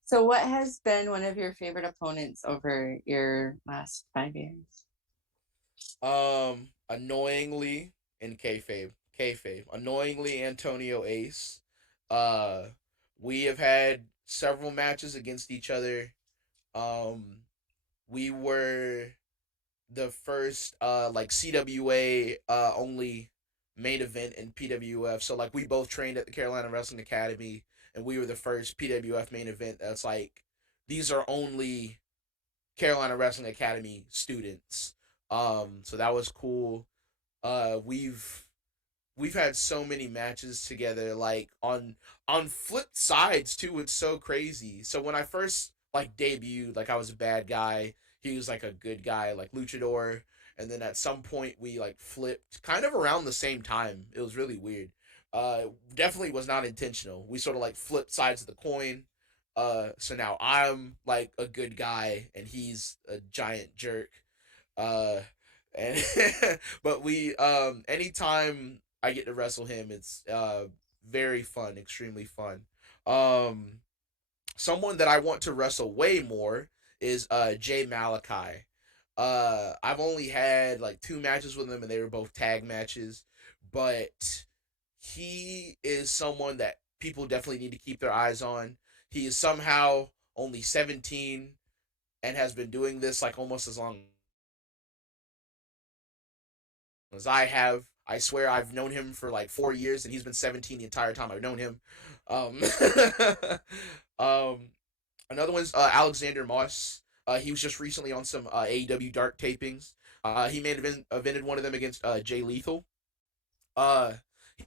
So, what has been one of your favorite opponents over your last 5 years? Annoyingly in kayfabe, annoyingly Antonio Ace. Uh, we have had several matches against each other. Um, we were the first like CWA only main event in PWF. So like we both trained at the Carolina Wrestling Academy, and we were the first PWF main event that's like these are only Carolina Wrestling Academy students. So that was cool. We've had so many matches together, like on flip sides too. It's so crazy. So when I first like debuted, like I was a bad guy. He was like a good guy, like luchador. And then at some point we like flipped, kind of around the same time. It was really weird. Definitely was not intentional. We sort of like flipped sides of the coin. So now I'm like a good guy and he's a giant jerk. Uh, and but we anytime I get to wrestle him, it's very fun, extremely fun. Um, Someone that I want to wrestle way more is Jay Malachi. I've only had like two matches with him, and they were both tag matches. But he is someone that people definitely need to keep their eyes on. He is somehow only 17 and has been doing this like almost as long as I have. I swear I've known him for like 4 years, and he's been 17 the entire time I've known him. Um, um, Another one's Alexander Moss. He was just recently on some AEW Dark tapings. He may have evented one of them against Jay Lethal. Uh,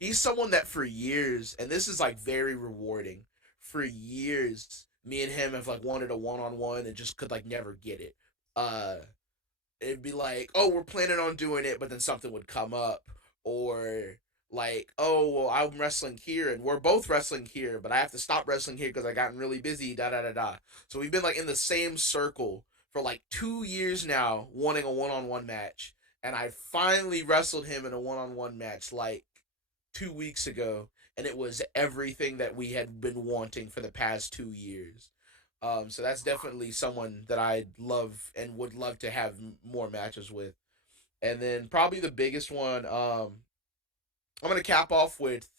he's someone that for years, and this is like very rewarding. For years, me and him have like wanted a one-on-one and just could like never get it. Uh, it'd be like, oh, we're planning on doing it, but then something would come up, or like, oh, well, I'm wrestling here, and we're both wrestling here, but I have to stop wrestling here because I gotten really busy. Da da da da. So we've been like in the same circle for like 2 years now, wanting a one-on-one match, and I finally wrestled him in a one-on-one match like 2 weeks ago, and it was everything that we had been wanting for the past 2 years. So that's definitely someone that I love and would love to have more matches with. And then probably the biggest one, I'm gonna cap off with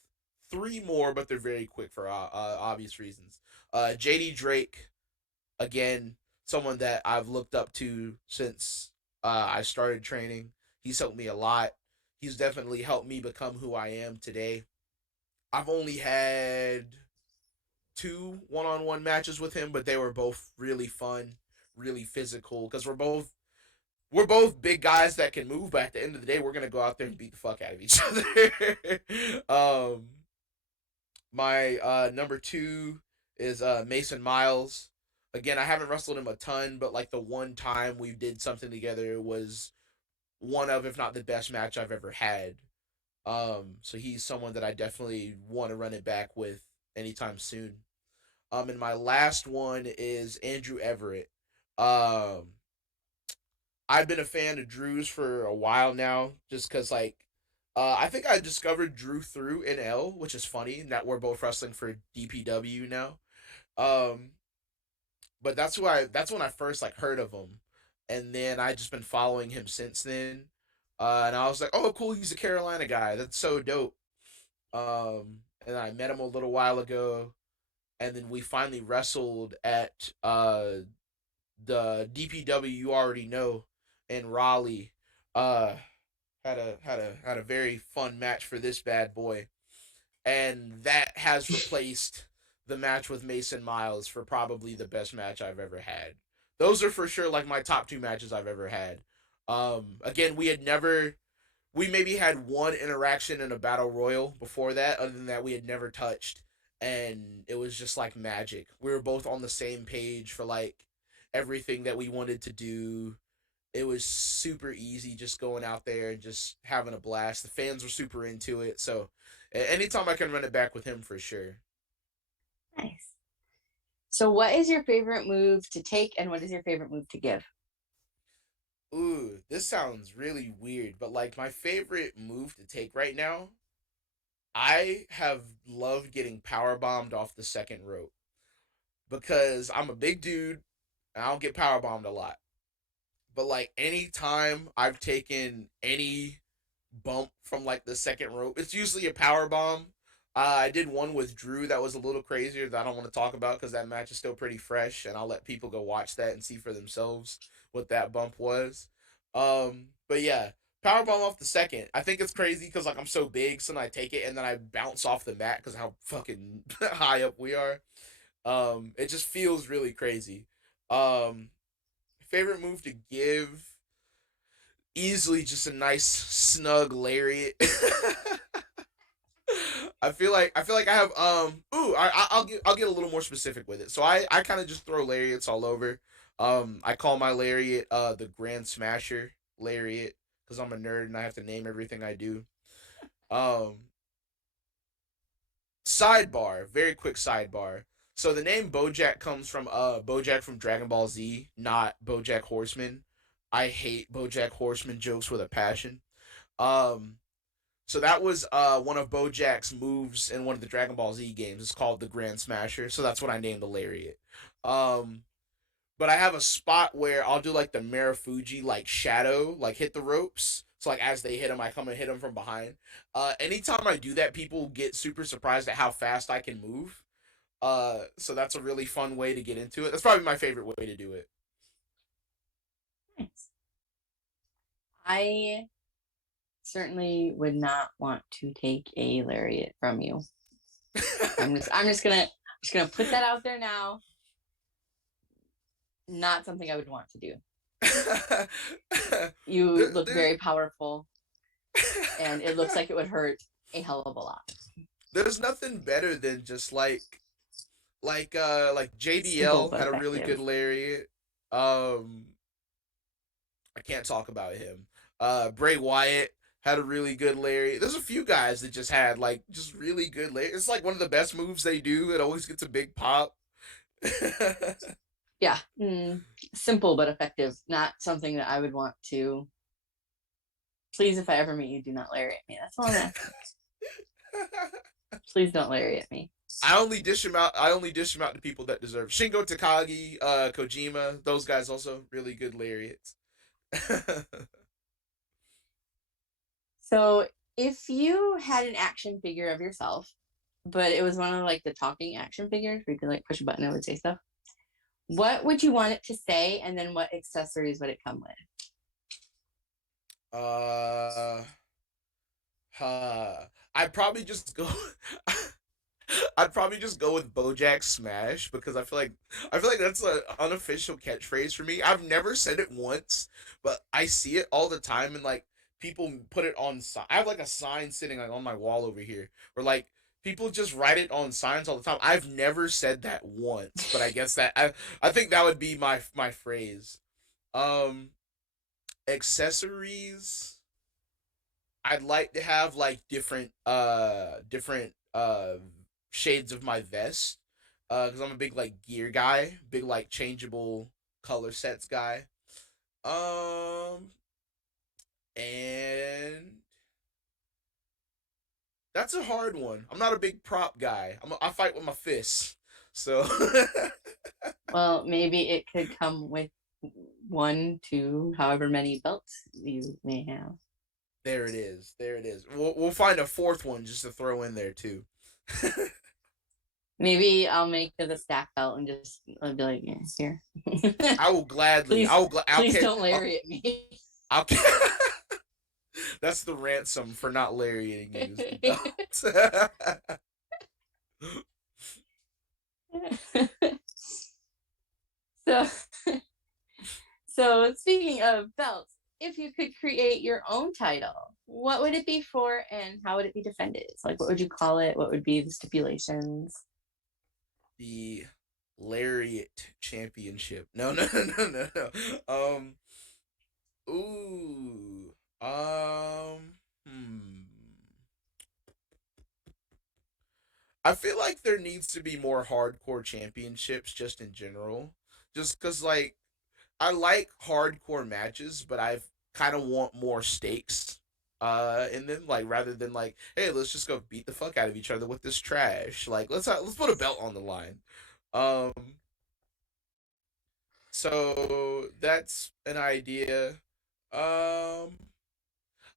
three more, but they're very quick for obvious reasons. JD Drake, again, someone that I've looked up to since I started training. He's helped me a lot. He's definitely helped me become who I am today. I've only had two one-on-one matches with him, but they were both really fun, really physical because we're both big guys that can move, but at the end of the day, we're gonna go out there and beat the fuck out of each other. My number two is Mason Miles. Again, I haven't wrestled him a ton, but like the one time we did something together was one of, if not the best match I've ever had. So he's someone that I definitely want to run it back with anytime soon. And my last one is Andrew Everett. Um, I've been a fan of Drew's for a while now, just because like, I think I discovered Drew through NL, which is funny that we're both wrestling for DPW now. Um, but that's when I first like heard of him, and then I just been following him since then. And I was like, oh, cool, he's a Carolina guy. That's so dope. And I met him a little while ago, and then we finally wrestled at the DPW you already know in Raleigh. Uh, had a very fun match for this bad boy, and that has replaced the match with Mason Miles for probably the best match I've ever had. Those are for sure like my top two matches I've ever had. Again, we maybe had one interaction in a battle royal before that. Other than that, we had never touched, and it was just like magic. We were both on the same page for like everything that we wanted to do. It was super easy just going out there and just having a blast. The fans were super into it, so anytime I can run it back with him for sure. Nice. So, what is your favorite move to take, and what is your favorite move to give? Ooh, this sounds really weird, but like my favorite move to take right now, I have loved getting power bombed off the second rope because I'm a big dude and I don't get power bombed a lot. But like anytime I've taken any bump from like the second rope, it's usually a power bomb. I did one with Drew that was a little crazier that I don't want to talk about because that match is still pretty fresh, and I'll let people go watch that and see for themselves what that bump was. But yeah, power bomb off the second. I think it's crazy because like I'm so big, so then I take it and then I bounce off the mat because how fucking high up we are. It just feels really crazy. Um, Favorite move to give, easily just a nice snug lariat. I feel like I have I'll get a little more specific with it. So I kind of just throw lariats all over. I call my lariat the Grand Smasher lariat because I'm a nerd and I have to name everything I do. Um Sidebar, very quick sidebar. So the name Bojack comes from Bojack from Dragon Ball Z, not Bojack Horseman. I hate Bojack Horseman jokes with a passion. Um, so that was one of Bojack's moves in one of the Dragon Ball Z games. It's called the Grand Smasher. So that's what I named the lariat. Um, but I have a spot where I'll do like the Marufuji like shadow, like hit the ropes. So like as they hit him, I come and hit him from behind. Anytime I do that, people get super surprised at how fast I can move. So that's a really fun way to get into it. That's probably my favorite way to do it. Nice. I certainly would not want to take a lariat from you. I'm just gonna put that out there now. Not something I would want to do. You there, look there's very powerful, and it looks like it would hurt a hell of a lot. there's nothing better than just like Simple JBL but had a really good effective. lariat. Um, I can't talk about him. Bray Wyatt had a really good lariat. There's a few guys that just had like just really good lariat. It's like one of the best moves they do. It always gets a big pop. Yeah, simple but effective. Not something that I would want to. Please, if I ever meet you, do not lariat me. That's all I'm asking. Please don't lariat me. I only dish him out. I only dish him out to people that deserve. Shingo Takagi, Kojima, those guys also really good lariats. So, if you had an action figure of yourself, but it was one of like the talking action figures where you could like push a button and it would say stuff, what would you want it to say, and then what accessories would it come with? uh, I'd probably just go. I'd probably just go with BoJack Smash because I feel like that's an unofficial catchphrase for me. I've never said it once, but I see it all the time and like people put it on. I have like a sign sitting like on my wall over here where like people just write it on signs all the time. I've never said that once, but I guess that I think that would be my phrase. Um, accessories. I'd like to have like different shades of my vest. Because I'm a big like gear guy, big like changeable color sets guy. Um, and that's a hard one. I'm not a big prop guy. I fight with my fists. So Well, maybe it could come with one, two, however many belts you may have. there it is. There it is. We'll find a fourth one just to throw in there too. Maybe I'll make it a staff belt and just I'll be like, yeah, here. I will gladly. please, I'll please care. don't lariat me. I'll That's the ransom for not lariating you is the belt. so, so speaking of belts, if you could create your own title, what would it be for, and how would it be defended? It's like, what would you call it? What would be the stipulations? The Lariat Championship. No, no, no, no, no. Ooh. Hmm. I feel like there needs to be more hardcore championships just in general. Just because, like, I like hardcore matches, but I kind of want more stakes in them. Like, rather than, like, hey, let's just go beat the fuck out of each other with this trash. Like, let's put a belt on the line. Um, so that's an idea. Um,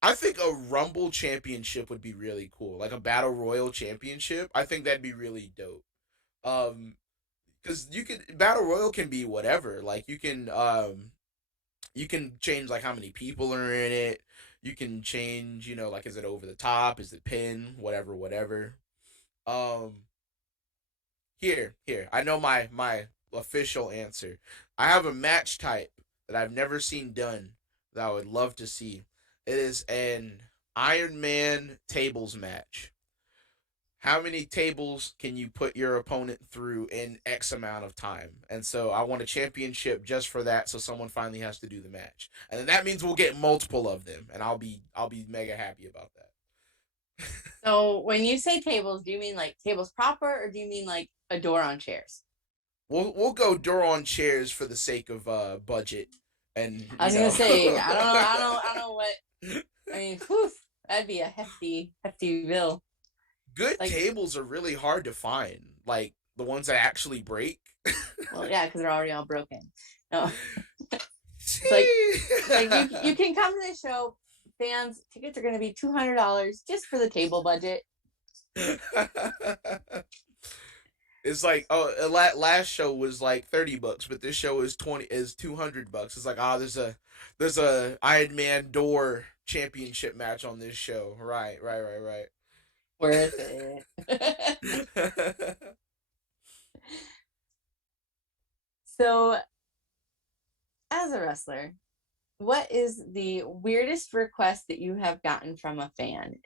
I think a Rumble championship would be really cool, like a Battle Royal championship. I think that'd be really dope. Um, because you could Battle Royal can be whatever. Like you can change like how many people are in it. You can change, like is it over the top? Is it pin? Whatever, whatever. Um, here. I know my official answer. I have a match type that I've never seen done that I would love to see. It is an Iron Man tables match. How many tables can you put your opponent through in X amount of time? And so I want a championship just for that, so someone finally has to do the match. And then that means we'll get multiple of them, and I'll be mega happy about that. So when you say tables, do you mean like tables proper, or do you mean like a door on chairs? We'll go door on chairs for the sake of budget, and I was gonna say, I don't know what. I mean, whew, that'd be a hefty bill. good Like, tables are really hard to find, like the ones that actually break. well, yeah, because they're already all broken. No, it's like you can come to the show. Fans tickets are gonna be $200 just for the table budget. It's like, oh, last show was like $30, but this show is 200 bucks. It's like, there's a Iron Man door championship match on this show. Right. Worth it. So, as a wrestler, what is the weirdest request that you have gotten from a fan?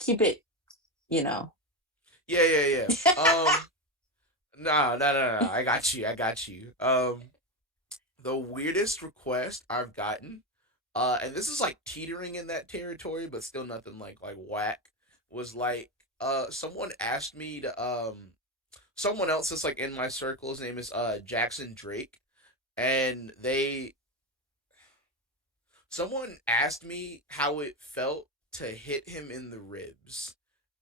Keep it, you know. Yeah. No. I got you. The weirdest request I've gotten, and this is like teetering in that territory, but still nothing like whack. Was like, someone asked me to, someone else that's like in my circle. His name is Jackson Drake, and someone asked me how it felt to hit him in the ribs,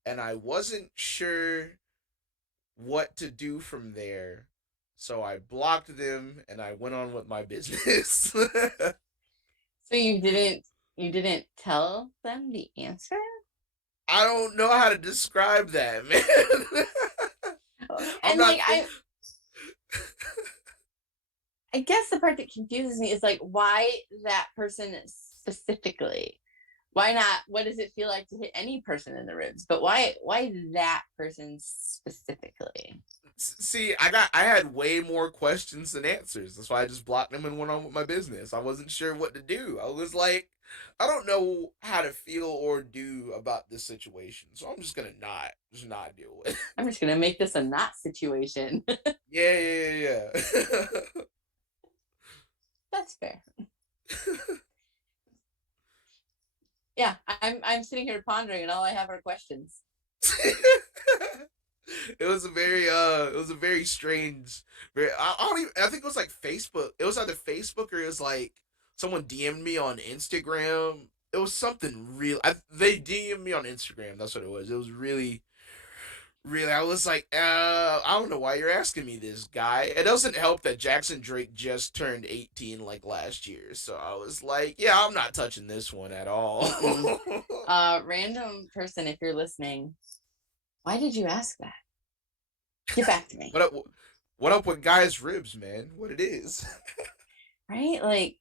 and I wasn't sure what to do from there. So I blocked them and I went on with my business. So you didn't tell them the answer? I don't know how to describe that, man. I'm And not like think- I guess the part that confuses me is like why that person specifically? Why not? What does it feel like to hit any person in the ribs? But why that person specifically? See, I had way more questions than answers. That's why I just blocked them and went on with my business. I wasn't sure what to do. I was like, I don't know how to feel or do about this situation, so I'm just gonna not deal with it. I'm just gonna make this a not situation. Yeah. That's fair. Yeah, I'm sitting here pondering, and all I have are questions. It was a very strange, I don't even, I think it was like Facebook. It was either Facebook or it was like someone DM'd me on Instagram. It was something real. They DM'd me on Instagram. That's what it was. It was really. I was like, I don't know why you're asking me this, guy. It doesn't help that Jackson Drake just turned 18 like last year. So I was like, yeah, I'm not touching this one at all. Random person, if you're listening, why did you ask that? Get back to me. What up with guys' ribs, man? What it is? Right? Like,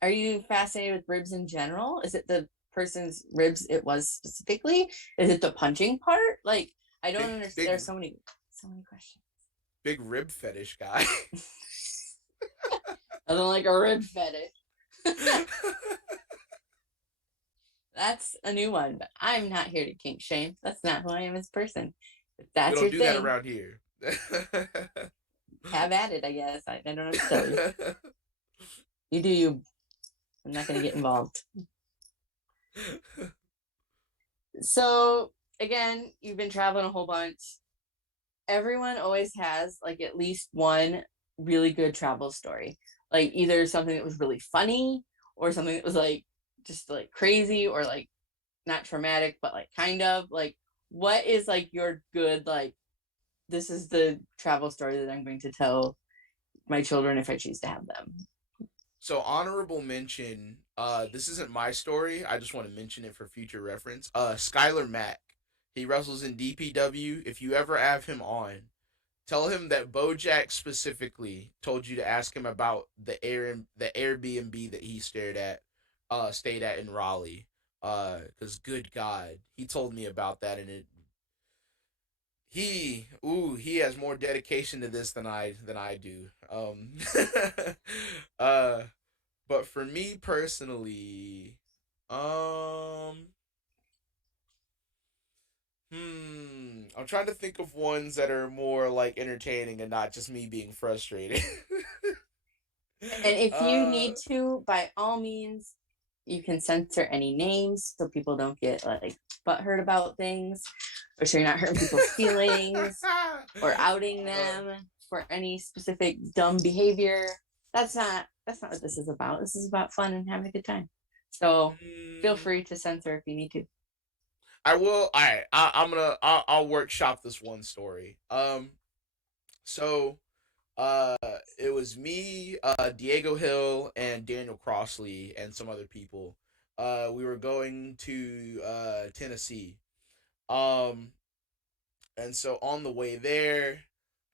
are you fascinated with ribs in general? Is it the person's ribs it was specifically? Is it the punching part? Like, I don't understand. There's so many questions. Big rib fetish guy. I don't like a rib fetish. That's a new one, but I'm not here to kink shame. That's not who I am as a person. If that's We don't your do thing, that around here. have at it, I guess. I don't know what to tell you. You do you. I'm not going to get involved. So, again, you've been traveling a whole bunch. Everyone always has like at least one really good travel story. Like either something that was really funny or something that was like just like crazy or like not traumatic, but like kind of like what is like your good, like this is the travel story that I'm going to tell my children if I choose to have them. So honorable mention, this isn't my story. I just want to mention it for future reference. Skylar Mack. He wrestles in DPW. If you ever have him on, tell him that Bojack specifically told you to ask him about the Airbnb that he stayed at in Raleigh. Cause good God, he told me about that, and he has more dedication to this than I do. uh, but for me personally, I'm trying to think of ones that are more like entertaining and not just me being frustrated. And if you need to, by all means, you can censor any names so people don't get like butthurt about things. or so you're not hurting people's feelings or outing them for any specific dumb behavior. That's not what this is about. This is about fun and having a good time. So feel mm, free to censor if you need to. I will. All right, I'll workshop this one story. So uh, it was me, Diego Hill, and Daniel Crossley, and some other people. We were going to Tennessee. Um, and so on the way there,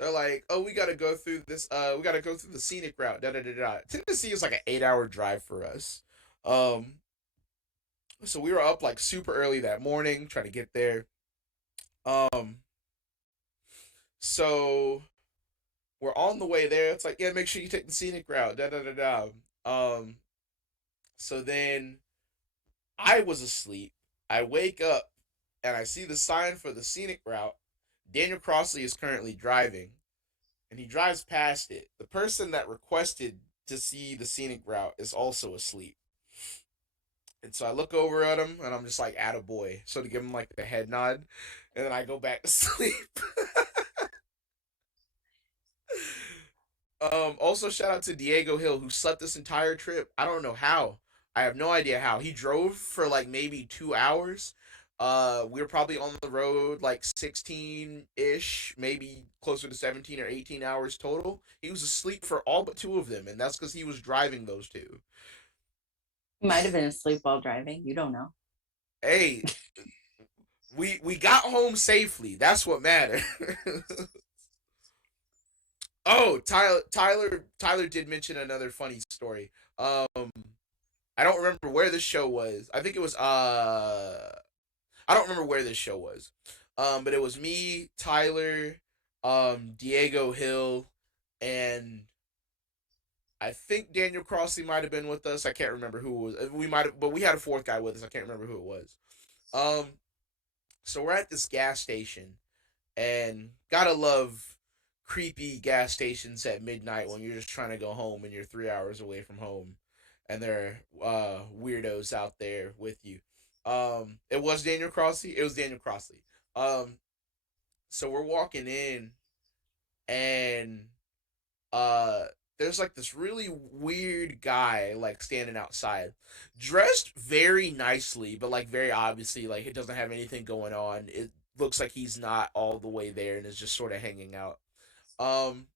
they're like, "Oh, we gotta go through this. We gotta go through the scenic route." Da da da da. Tennessee is like an 8 hour drive for us. Um, so we were up like super early that morning trying to get there. Um, so we're on the way there. It's like, yeah, make sure you take the scenic route. Da da da da. Um, so then I was asleep. I wake up and I see the sign for the scenic route. Daniel Crossley is currently driving, and he drives past it. The person that requested to see the scenic route is also asleep. And so I look over at him and I'm just like, attaboy. So to give him like the head nod, and then I go back to sleep. Also shout out to Diego Hill who slept this entire trip. I don't know how. I have no idea how. He drove for like maybe 2 hours. We were probably on the road like 16-ish, maybe closer to 17 or 18 hours total. He was asleep for all but two of them, and that's because he was driving those two. You might have been asleep while driving. You don't know. Hey, we got home safely. That's what mattered. Oh, Tyler did mention another funny story. I don't remember where this show was. I think it was I don't remember where this show was. But it was me, Tyler, Diego Hill, and I think Daniel Crossley might have been with us. I can't remember who it was. We might have, but we had a fourth guy with us. I can't remember who it was. Um, so we're at this gas station, and gotta love creepy gas stations at midnight when you're just trying to go home and you're 3 hours away from home, and there are weirdos out there with you. It was Daniel Crossley. It was Daniel Crossley. Um, so we're walking in, and uh, there's like this really weird guy like standing outside, dressed very nicely, but like very obviously like it doesn't have anything going on. It looks like he's not all the way there and is just sort of hanging out. Um,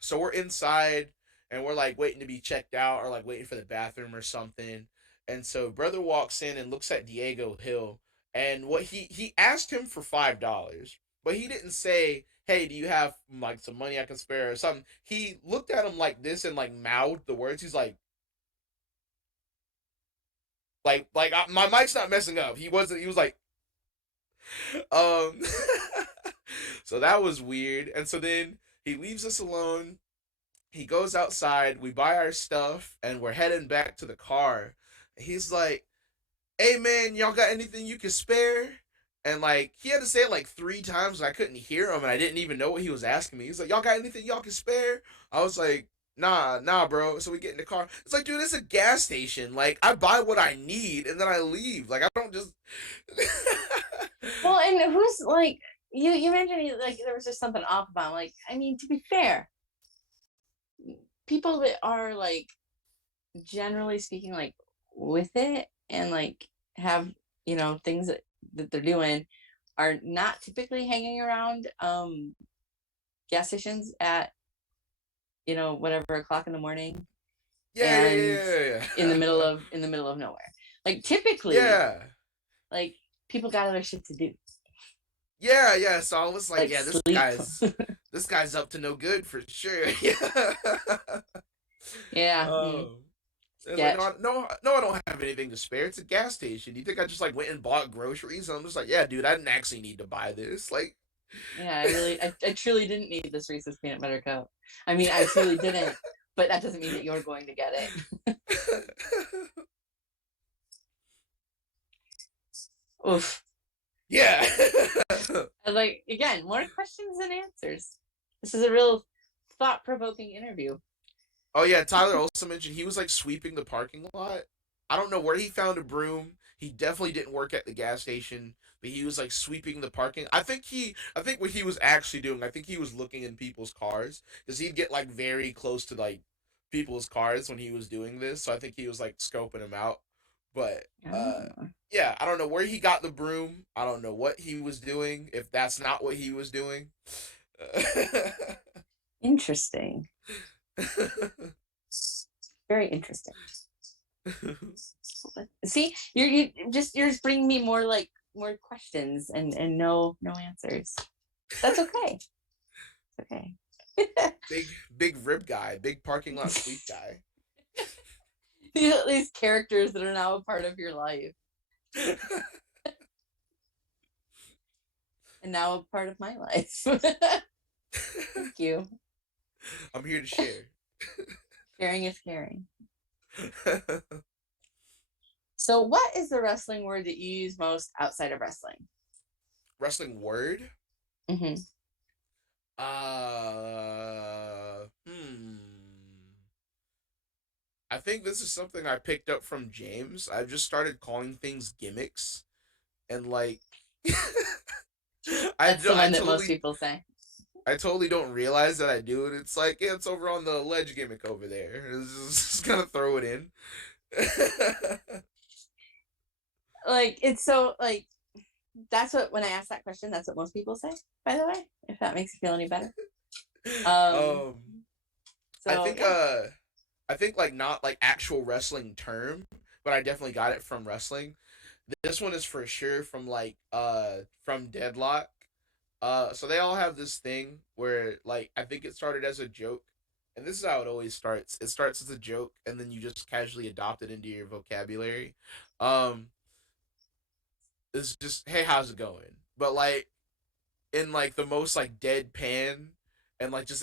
so we're inside and we're like waiting to be checked out or like waiting for the bathroom or something. And so brother walks in and looks at Diego Hill, and what he asked him for $5, but he didn't say, "Hey, do you have like some money I can spare or something?" He looked at him like this and like mouthed the words. He's my mic's not messing up. He wasn't. He was like, um. So that was weird. And so then he leaves us alone. He goes outside. We buy our stuff, and we're heading back to the car. He's like, "Hey man, y'all got anything you can spare?" And like he had to say it like 3 times, and I couldn't hear him, and I didn't even know what he was asking me. He's like, "Y'all got anything y'all can spare?" I was like, nah, bro. So we get in the car. It's like, dude, it's a gas station. Like I buy what I need, and then I leave. Like I don't just. Well, and who's like you mentioned like there was just something off about him. Like, I mean, to be fair, people that are like generally speaking like with it and like have things that they're doing are not typically hanging around gas stations at whatever o'clock in the morning Yeah, yeah, and yeah, in the yeah, middle yeah. of nowhere. Like typically, Yeah. like people got other shit to do, Yeah, yeah. So I was like, like yeah, this sleep. guy's up to no good for sure. Yeah. Yeah. It's like, Sketch. no, I don't have anything to spare. It's a gas station. Do you think I just like went and bought groceries? And I'm just like, yeah, dude, I didn't actually need to buy this. Like, Yeah, I truly didn't need this Reese's peanut butter cup. I mean, I truly didn't, but that doesn't mean that you're going to get it. Oof. yeah. Like, again, more questions than answers. This is a real thought-provoking interview. Oh yeah, Tyler also mentioned he was like sweeping the parking lot. I don't know where he found a broom. He definitely didn't work at the gas station, but he was like sweeping the parking. I think what he was actually doing, I think he was looking in people's cars because he'd get like very close to like people's cars when he was doing this. So I think he was like scoping them out. But Oh, yeah, I don't know where he got the broom. I don't know what he was doing. If that's not what he was doing. interesting. Very interesting. See, you're just bringing me more questions and no answers. That's okay. Okay. Big rib guy, big parking lot sweep guy. These characters that are now a part of your life and now a part of my life. Thank you. I'm here to share. Sharing is caring. So, what is the wrestling word that you use most outside of wrestling? Wrestling word? Mm-hmm. Hmm. I think this is something I picked up from James. I've just started calling things gimmicks, and like, That's the I one that most totally people say. I totally don't realize that I do it. It's like, yeah, it's over on the ledge gimmick over there. Just gonna throw it in. Like, it's so like that's what when I ask that question, that's what most people say. By the way, if that makes you feel any better. Um. um, I So think yeah. I think like not like actual wrestling term, but I definitely got it from wrestling. This one is for sure from like from Deadlock. So they all have this thing where like I think it started as a joke, and this is how it always starts. It starts as a joke, and then you just casually adopt it into your vocabulary. Um, it's just, hey, how's it going? But like in like the most like deadpan and like just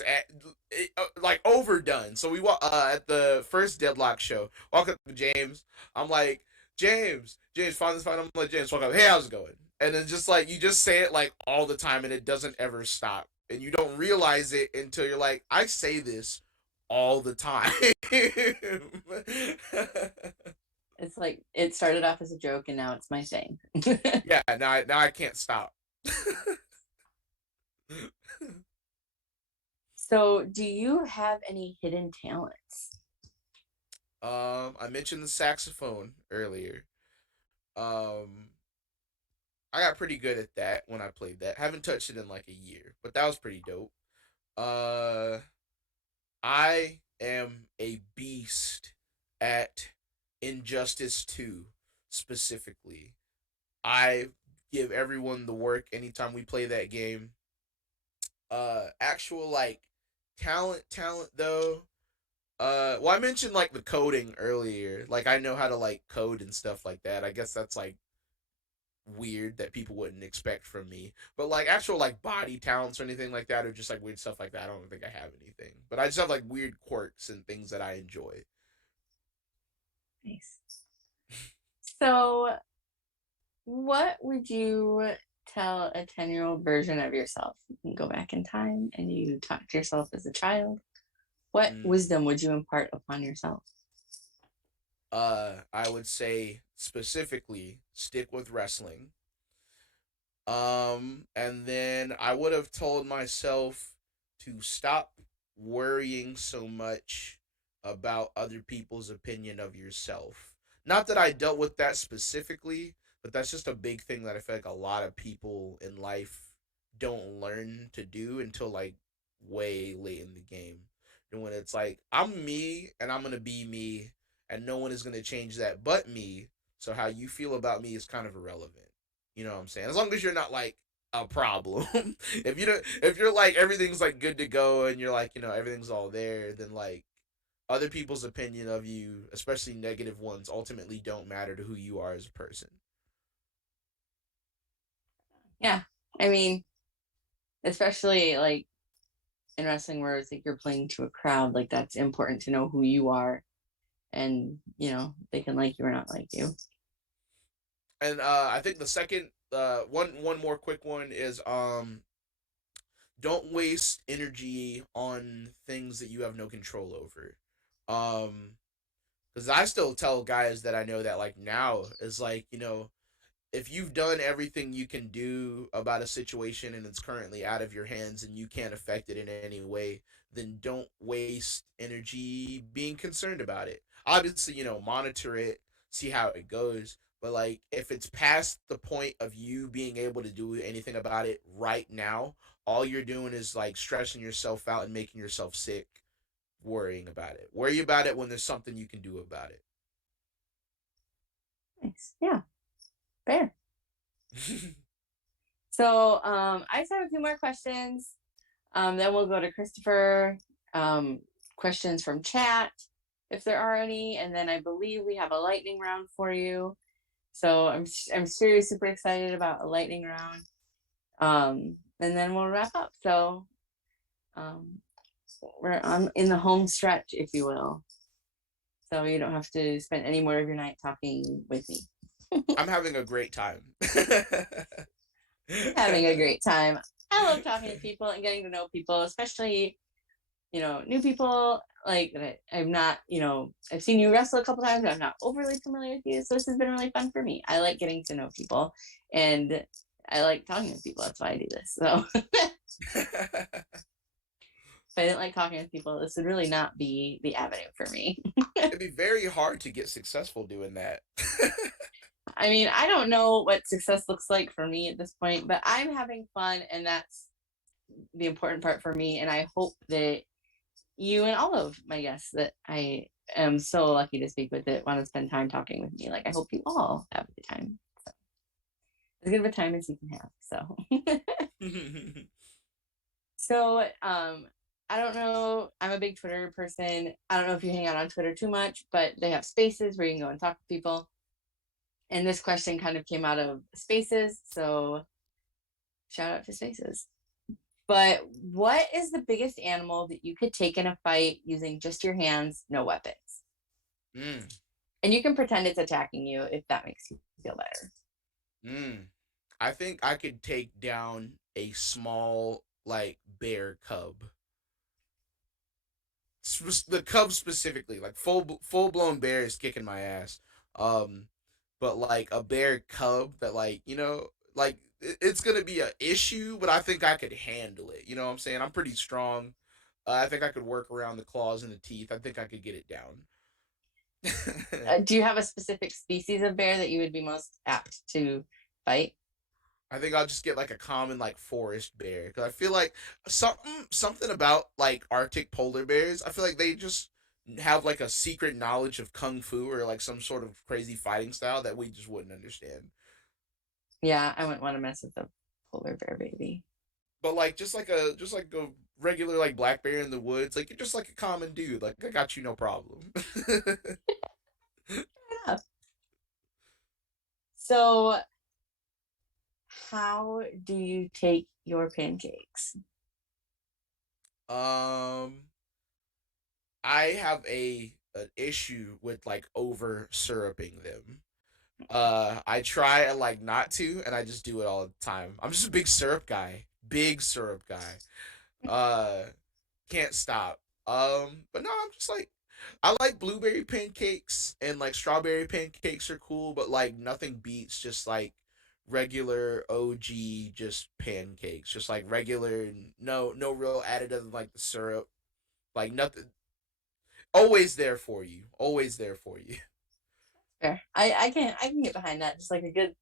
like overdone. So we walk at the first Deadlock show. Walk up to James. I'm like, James, find this find. I'm like, James, walk up. Hey, how's it going? And then just like you just say it like all the time, and it doesn't ever stop. And you don't realize it until you're like, I say this all the time. It's like it started off as a joke and now it's my thing. Yeah, now I can't stop. So, do you have any hidden talents? I mentioned the saxophone earlier. Um, I got pretty good at that when I played that. Haven't touched it in like a year, but that was pretty dope. Uh, I am a beast at Injustice 2 specifically. I give everyone the work anytime we play that game. Actual like talent though. Well, I mentioned like the coding earlier. Like I know how to like code and stuff like that. I guess that's like weird that people wouldn't expect from me. But like actual like body talents or anything like that, or just like weird stuff like that, I don't think I have anything. But I just have like weird quirks and things that I enjoy. Nice. So, what would you tell a 10-year-old version of yourself? You can go back in time and you talk to yourself as a child. What Mm. wisdom would you impart upon yourself? I would say specifically stick with wrestling. And then I would have told myself to stop worrying so much about other people's opinion of yourself. Not that I dealt with that specifically, but that's just a big thing that I feel like a lot of people in life don't learn to do until like way late in the game. And when it's like, I'm me and I'm gonna be me, and no one is gonna change that but me. So how you feel about me is kind of irrelevant. You know what I'm saying? As long as you're not like a problem. If you're like everything's like good to go and you're like, everything's all there, then like other people's opinion of you, especially negative ones, ultimately don't matter to who you are as a person. Yeah. I mean, especially like in wrestling where it's like you're playing to a crowd, like that's important to know who you are and they can like you or not like you. And I think the second one more quick one is don't waste energy on things that you have no control over. Because I still tell guys that I know that like now is like, if you've done everything you can do about a situation and it's currently out of your hands and you can't affect it in any way, then don't waste energy being concerned about it. Obviously, monitor it, see how it goes. But like if it's past the point of you being able to do anything about it right now, all you're doing is like stressing yourself out and making yourself sick worrying about it. Worry about it when there's something you can do about Nice. Yeah. Fair. So I just have a few more questions. Then we'll go to Christopher. Questions from chat, if there are any, and then I believe we have a lightning round for you. So I'm seriously super excited about a lightning round. And then we'll wrap up. So we're in the home stretch, if you will. So you don't have to spend any more of your night talking with me. I'm having a great time. Having a great time. I love talking to people and getting to know people, especially, new people. Like I'm not, I've seen you wrestle a couple times, but I'm not overly familiar with you. So this has been really fun for me. I like getting to know people and I like talking to people. That's why I do this. So if I didn't like talking to people, this would really not be the avenue for me. It'd be very hard to get successful doing that. I mean, I don't know what success looks like for me at this point, but I'm having fun, and that's the important part for me. And I hope that you and all of my guests that I am so lucky to speak with that want to spend time talking with me. Like, I hope you all have a good time. So, as good of a time as you can have. So, I don't know. I'm a big Twitter person. I don't know if you hang out on Twitter too much, but they have spaces where you can go and talk to people. And this question kind of came out of spaces. So shout out to spaces. But what is the biggest animal that you could take in a fight using just your hands, no weapons? And you can pretend it's attacking you if that makes you feel better. I think I could take down a small, like, bear cub. The cub specifically, like full blown bear is kicking my ass. But like a bear cub that like like it's gonna be an issue, but I think I could handle it. You know what I'm saying? I'm pretty strong. I think I could work around the claws and the teeth. I think I could get it down. Do you have a specific species of bear that you would be most apt to fight? I think I'll just get like a common like forest bear because I feel like something about like Arctic polar bears. I feel like they just have like a secret knowledge of kung fu or like some sort of crazy fighting style that we just wouldn't understand. Yeah, I wouldn't want to mess with the polar bear baby. But like just like a regular like black bear in the woods, like you're just like a common dude. Like I got you no problem. Yeah. So how do you take your pancakes? I have a an issue with like over syruping them. I try like not to, and I just do it all the time. I'm just a big syrup guy. Big syrup guy. Uh, can't stop. But no, I'm just like I like blueberry pancakes and like strawberry pancakes are cool, but like nothing beats just like regular OG just pancakes, just like regular, no real additive like the syrup, like nothing. Always there for you. Always there for you. Fair. I can get behind that. Just like a good,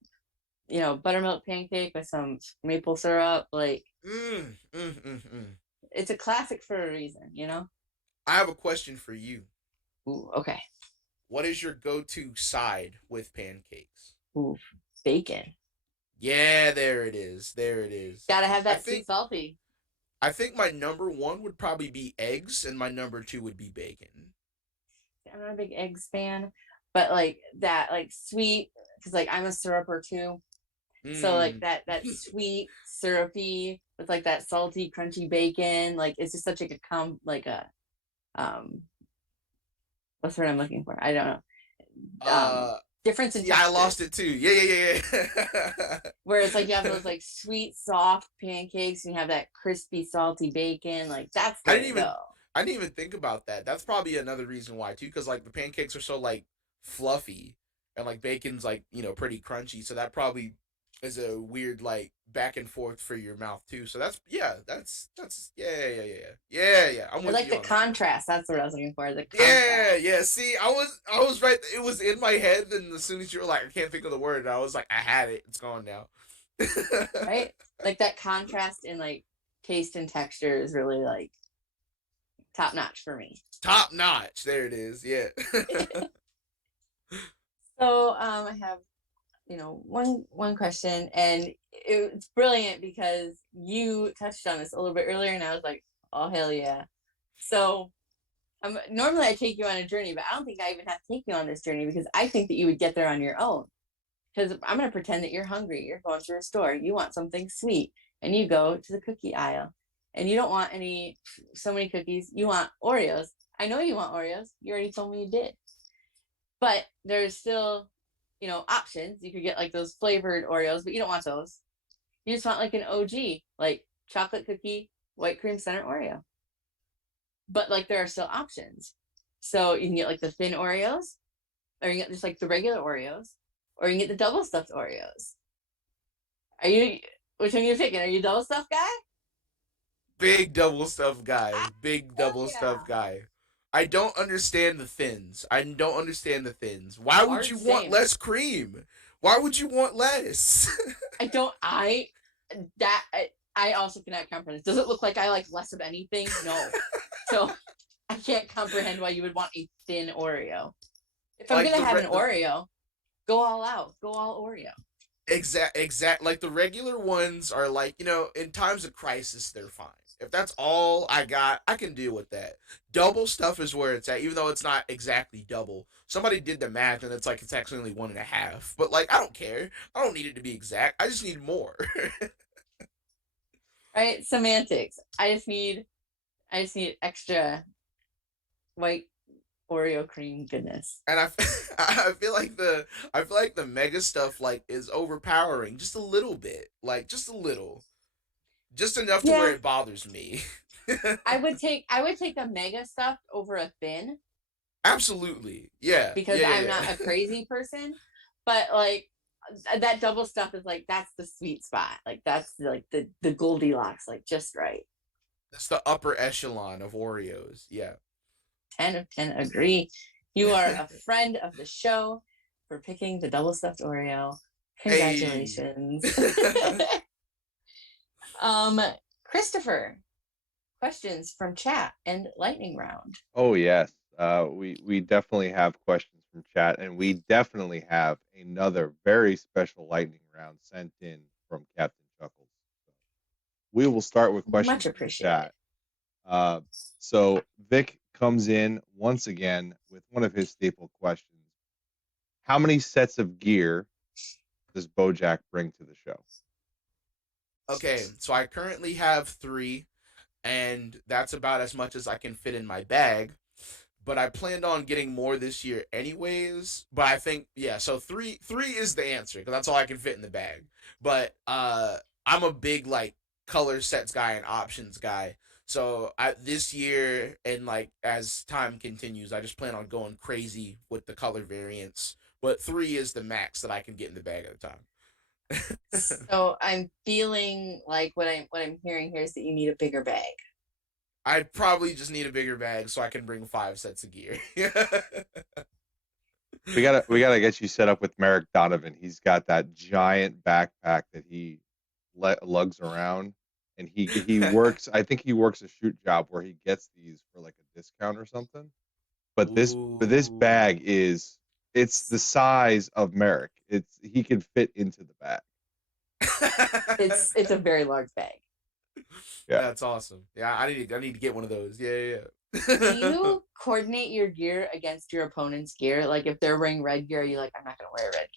buttermilk pancake with some maple syrup. Like Mm, mm, mm, mm. it's a classic for a reason. I have a question for you. Ooh, okay. What is your go-to side with pancakes? Ooh, bacon. Yeah, there it is. There it is. Gotta have I that sweet think salty. I think my number one would probably be eggs, and my number two would be bacon. I'm not a big eggs fan, but like that, like sweet, because like I'm a syruper too. So like Mm. that sweet syrupy with like that salty crunchy bacon, like it's just such like a um what's the word I'm looking for? I don't know. uh, Difference in yeah, I texture. lost it too. Yeah, yeah, yeah. Where it's like you have those like sweet, soft pancakes and you have that crispy, salty bacon. Like that's I the way didn't to even go. I didn't even think about that. That's probably another reason why too, because like the pancakes are so like fluffy. and like bacon's like pretty crunchy, so that probably is a weird like back and forth for your mouth too. So that's yeah. I'm I with like you the on that. contrast. That's what I was looking for. The Yeah, contrast, yeah. See, I was right. It was in my head, and as soon as you were like, I can't think of the word, I was like, I had it. It's gone now. right? Like that contrast in like taste and texture is really like top notch for me. Top notch. There it is. Yeah. So I have one question, and it's brilliant because you touched on this a little bit earlier, and I was like, oh hell yeah. So normally I take you on a journey, but I don't think I even have to take you on this journey because I think that you would get there on your own. Because I'm going to pretend that you're hungry. You're going through a store. You want something sweet, and you go to the cookie aisle, and you don't want so many cookies. You want Oreos. I know you want Oreos. You already told me you did. But there's still, options. You could get like those flavored Oreos, but you don't want those. You just want like an OG, like chocolate cookie, white cream center Oreo. But like there are still options. So you can get like the thin Oreos, or you can get just like the regular Oreos, or you can get the double stuffed Oreos. Are you which one are you picking? Are you double stuffed guy? Big double stuff guy. Big Hell double stuff yeah. guy. I don't understand the thins. I don't understand the thins. Why would Hard you want same. less cream? Why would you want less? I don't that I also cannot comprehend. Does it look like I like less of anything? No. So I can't comprehend why you would want a thin Oreo. If I'm like gonna the have an the Oreo, go all out. Go all Oreo. exact like the regular ones are like, in times of crisis they're fine. If that's all I got, I can deal with that. Double stuff is where it's at, even though it's not exactly double. Somebody did the math and it's like it's actually only one and a half. But like I don't care. I don't need it to be exact. I just need more. Right? Semantics. I just need extra white Oreo cream goodness. And I feel like the mega stuff like is overpowering just a little bit, like just a little, just enough to where Yeah, it bothers me. I would take the mega stuff over a thin Absolutely, yeah, because yeah, I'm yeah, not a yeah. crazy person, but like that double stuff is like that's the sweet spot. Like that's like the Goldilocks, like just right. That's the upper echelon of Oreos. Yeah. 10 of 10 agree. You are a friend of the show for picking the double stuffed Oreo. Hey. Congratulations. um Christopher, questions from chat and lightning round. Oh yes, we definitely have questions from chat, and we definitely have another very special lightning round sent in from Captain Chuckles. So we will start with Much questions from appreciated. chat. Uh, so Vic comes in once again with one of his staple questions: how many sets of gear does Bojack bring to the show? Okay, so I currently have three, and that's about as much as I can fit in my bag. But I planned on getting more this year anyways. But I think yeah, so three is the answer because that's all I can fit in the bag. But I'm a big like color sets guy and options guy. So this year and like as time continues, I just plan on going crazy with the color variants. But three is the max that I can get in the bag at a time. So I'm feeling like what I'm hearing here is that you need a bigger bag. I probably just need a bigger bag so I can bring 5 sets of gear. We gotta get you set up with Merrick Donovan. He's got that giant backpack that he lugs around, and he works. I think he works a shoot job where he gets these for like a discount or something. But this Ooh. bag it's the size of Merrick. He can fit into the bag. It's a very large bag. Yeah. That's awesome. Yeah, I need to get one of those. Yeah, yeah, Do yeah. you coordinate your gear against your opponent's gear? Like if they're wearing red gear, you like, I'm not gonna wear red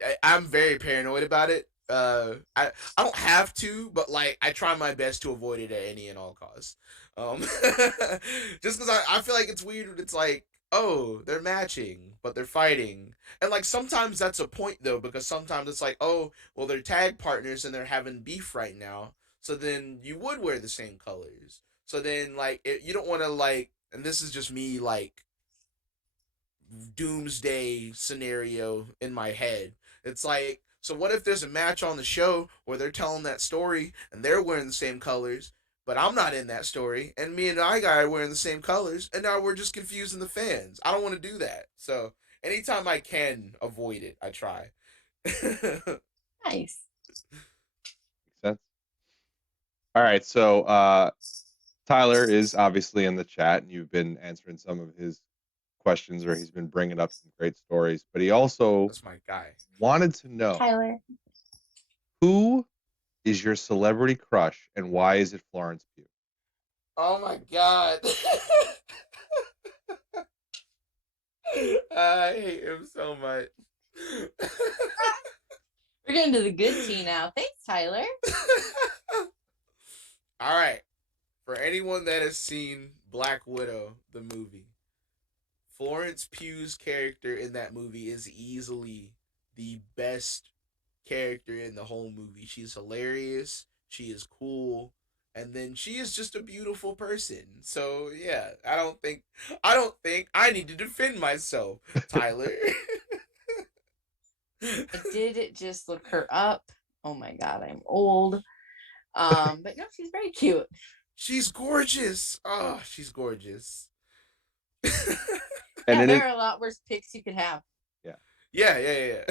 gear. I'm very paranoid about it. I don't have to, but like I try my best to avoid it at any and all costs. Um, just because I feel like it's weird when it's like, oh, they're matching, but they're fighting, and like sometimes that's a point though, because sometimes it's like, oh, well, they're tag partners and they're having beef right now, so then you would wear the same colors. So then like you don't want to like, and this is just me like doomsday scenario in my head. It's like, so what if there's a match on the show where they're telling that story and they're wearing the same colors, but I'm not in that story, and me and I guy are wearing the same colors, and now we're just confusing the fans. I don't want to do that. So anytime I can avoid it, I try. Nice. Makes sense. All right, so Tyler is obviously in the chat, and you've been answering some of his questions, or he's been bringing up some great stories. But he also That's my guy. wanted to know, Tyler. who is your celebrity crush, and why is it Florence Pugh? Oh my god. I hate him so much. We're getting to the good tea now. Thanks, Tyler. All right. For anyone that has seen Black Widow, the movie, Florence Pugh's character in that movie is easily the best character in the whole movie. She's hilarious. She is cool. And then she is just a beautiful person. So yeah, I don't think I need to defend myself, Tyler. I did just look her up. Oh my god, I'm old. But no, she's very cute. She's gorgeous. Oh, she's gorgeous. And Yeah, an, there are a lot worse picks you could have. Yeah.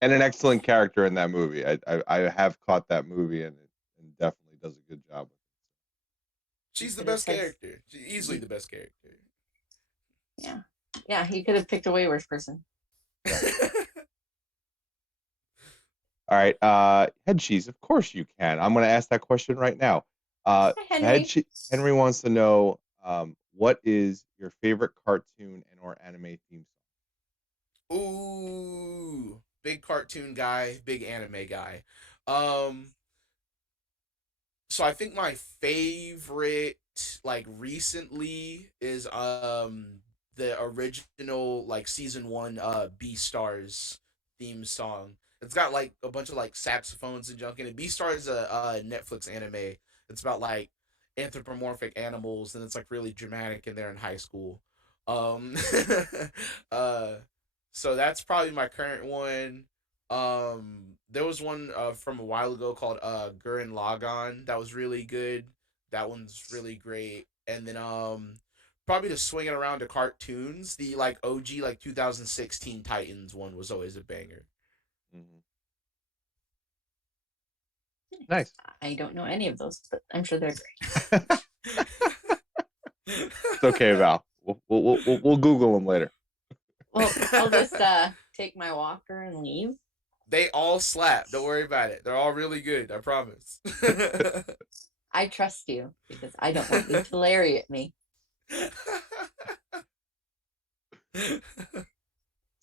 and an excellent character in that movie. I have caught that movie, and it definitely does a good job with it. She's the best character. She's easily the best character. Yeah, he could have picked a way worse person. All right, Head Cheese, of course you can. I'm going to ask that question right now. Henry. Henry wants to know, what is your favorite cartoon and or anime theme song? Ooh, big cartoon guy, big anime guy. So I think my favorite, like, recently is the original, like, season 1 Beastars theme song. It's got like a bunch of like saxophones and junk in it. Beastars is a Netflix anime. It's about like anthropomorphic animals, and it's like really dramatic, and they're in high school. Um uh so that's probably my current one. There was one from a while ago called Gurren Lagann that was really good. That one's really great. And then probably to swing it around to cartoons, the like OG like 2016 Titans one was always a banger. Mm-hmm. Nice. I don't know any of those, but I'm sure they're great. It's okay, Val. We'll Google them later. Well, I'll just take my walker and leave. They all slap. Don't worry about it. They're all really good. I promise. I trust you because I don't want you to lariat me.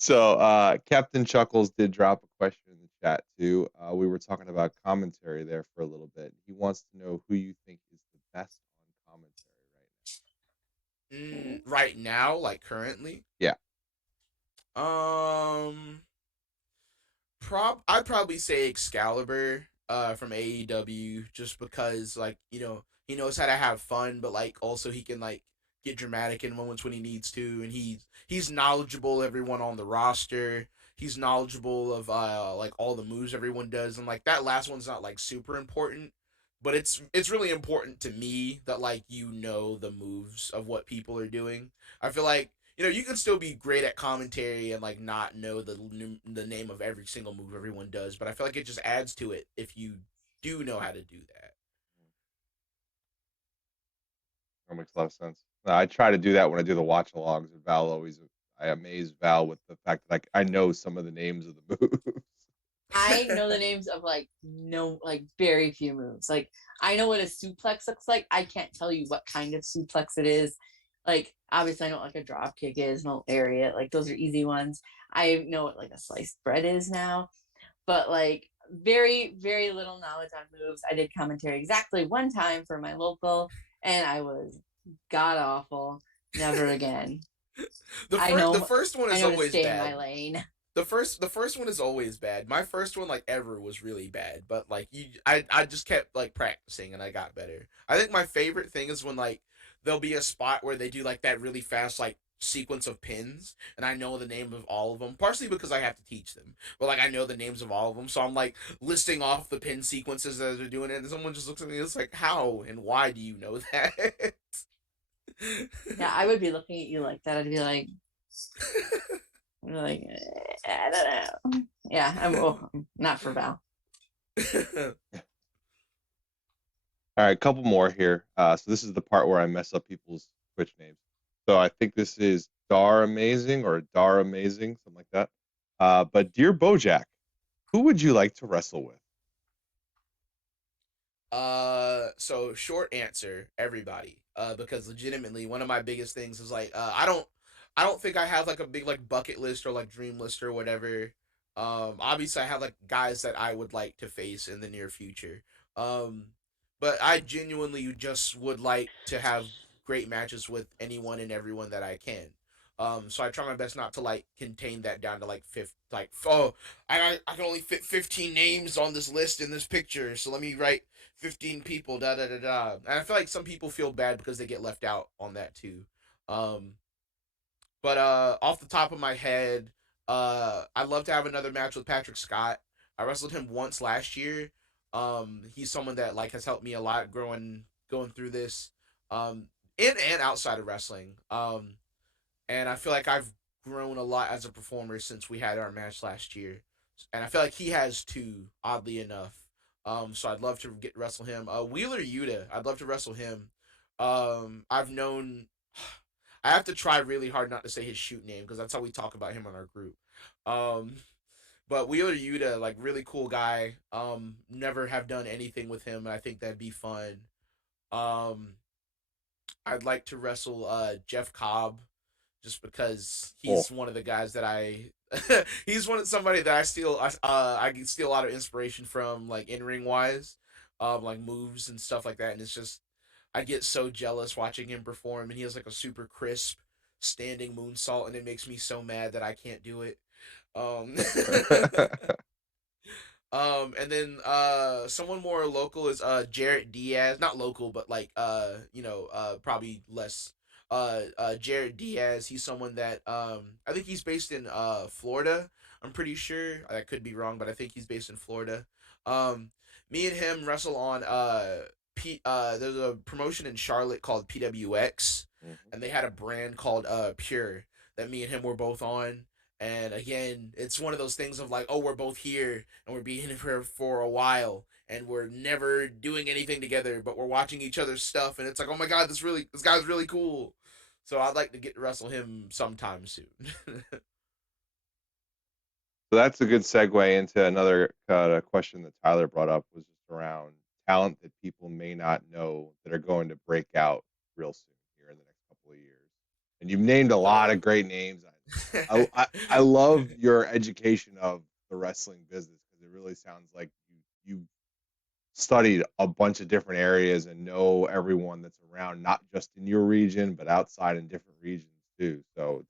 So Captain Chuckles did drop a question in the chat too. We were talking about commentary there for a little bit. He wants to know who you think is the best on commentary right now, like currently. Yeah. I'd probably say Excalibur from AEW, just because, like, you know, he knows how to have fun, but like also he can like get dramatic in moments when he needs to, and he's knowledgeable of everyone on the roster. He's knowledgeable of like all the moves everyone does, and like that last one's not like super important, but it's really important to me that like you know the moves of what people are doing. I feel like, you know, you can still be great at commentary and like not know the name of every single move everyone does, but I feel like it just adds to it if you do know how to do that. That makes a lot of sense. I try to do that when I do the watch alongs, and I amaze Val with the fact that I know some of the names of the moves. I know the names of very few moves. Like, I know what a suplex looks like. I can't tell you what kind of suplex it is. Like, obviously I know what like a drop kick is, no lariat. Like, those are easy ones. I know what like a sliced bread is now, but like very, very little knowledge on moves. I did commentary exactly one time for my local, and I was god awful. Never again. The first one is always stay bad. in my lane. The first one is always bad. My first one like ever was really bad, but like I just kept like practicing and I got better. I think my favorite thing is when like there'll be a spot where they do like that really fast like sequence of pins, and I know the name of all of them, partially because I have to teach them, but like I know the names of all of them, so I'm like listing off the pin sequences that they're doing it, and someone just looks at me and it's like, how and why do you know that? Yeah, I would be looking at you like that. I'd be like, I don't know. Yeah, I'm not for Val. All right, a couple more here. So this is the part where I mess up people's Twitch names. So I think this is Dar Amazing or Dar Amazing, something like that. But dear Bojack, who would you like to wrestle with? So short answer, everybody. Because legitimately, one of my biggest things is like, I don't think I have like a big like bucket list or like dream list or whatever. Obviously, I have like guys that I would like to face in the near future. Um, but I genuinely just would like to have great matches with anyone and everyone that I can. So I try my best not to like contain that down to like fifth, like, oh, I can only fit 15 names on this list in this picture, so let me write 15 people, da da da da. And I feel like some people feel bad because they get left out on that too. Um, but off the top of my head, I'd love to have another match with Patrick Scott. I wrestled him once last year. He's someone that like has helped me a lot going through this. Um, and outside of wrestling. And I feel like I've grown a lot as a performer since we had our match last year, and I feel like he has too. Oddly enough, so I'd love to get wrestle him. Wheeler Yuta, I'd love to wrestle him. I've known. I have to try really hard not to say his shoot name because that's how we talk about him on our group. Um, but Wheeler Yuta, like really cool guy. Never have done anything with him, and I think that'd be fun. Um, I'd like to wrestle Jeff Cobb just because Oh, he's one of the guys that I he's somebody that I can steal a lot of inspiration from like in ring wise, like moves and stuff like that, and it's just I get so jealous watching him perform, and he has like a super crisp standing moonsault, and it makes me so mad that I can't do it. Um, and then someone more local is Jarrett Diaz, not local but like probably less Jarrett Diaz. He's someone that I think he's based in Florida. I'm pretty sure. I could be wrong, but I think he's based in Florida. Um Me and him wrestle on there's a promotion in Charlotte called PWX, mhm. and they had a brand called Pure that me and him were both on. And again, it's one of those things of like, oh, we're both here and we're being here for a while and we're never doing anything together, but we're watching each other's stuff, and it's like, oh my god, this guy's really cool. So I'd like to get to wrestle him sometime soon. So that's a good segue into another question that Tyler brought up, was just around talent that people may not know that are going to break out real soon here in the next couple of years. And you've named a lot of great names. I love your education of the wrestling business because it really sounds like you studied a bunch of different areas and know everyone that's around, not just in your region, but outside in different regions too. So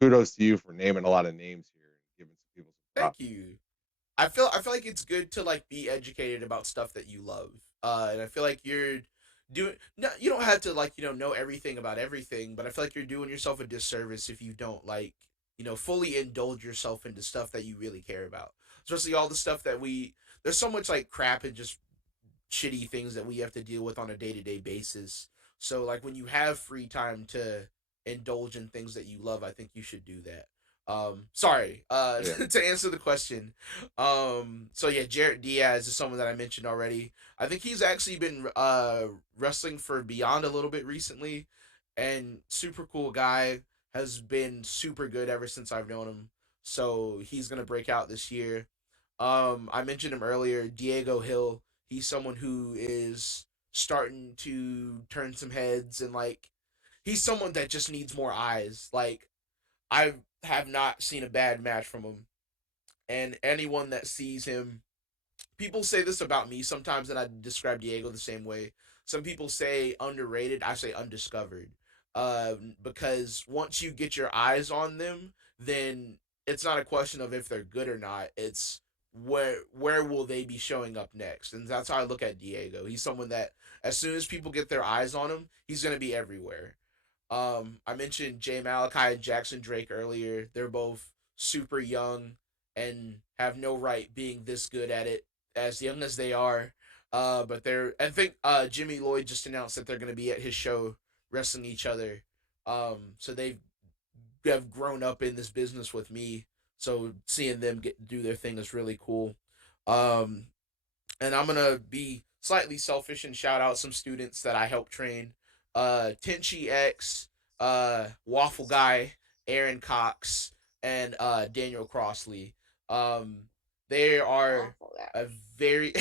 kudos to you for naming a lot of names here and giving some people some Thank props. you. I feel like it's good to like be educated about stuff that you love. And I feel like you're doing no, you don't have to like, know everything about everything, but I feel like you're doing yourself a disservice if you don't like, fully indulge yourself into stuff that you really care about. Especially all the stuff that there's so much like crap and just shitty things that we have to deal with on a day-to-day basis. So like when you have free time to indulge in things that you love, I think you should do that. Sorry, Yeah. to answer the question. So yeah, Jarrett Diaz is someone that I mentioned already. I think he's actually been wrestling for Beyond a little bit recently, and super cool guy, has been super good ever since I've known him. So he's gonna break out this year. I mentioned him earlier, Diego Hill. He's someone who is starting to turn some heads, and like he's someone that just needs more eyes. Like I have not seen a bad match from him, and anyone that sees him, people say this about me sometimes, and I describe Diego the same way. Some people say underrated, I say undiscovered. Because once you get your eyes on them, then it's not a question of if they're good or not. It's where will they be showing up next, and that's how I look at Diego. He's someone that as soon as people get their eyes on him, he's gonna be everywhere. I mentioned Jay Malachi and Jackson Drake earlier. They're both super young and have no right being this good at it as young as they are. But I think Jimmy Lloyd just announced that they're gonna be at his show wrestling each other. So they have grown up in this business with me. So seeing them do their thing is really cool. Um, and I'm gonna be slightly selfish and shout out some students that I helped train. Tenchi X, Waffle Guy, Aaron Cox, and Daniel Crossley. Um, they are Awful guy. a very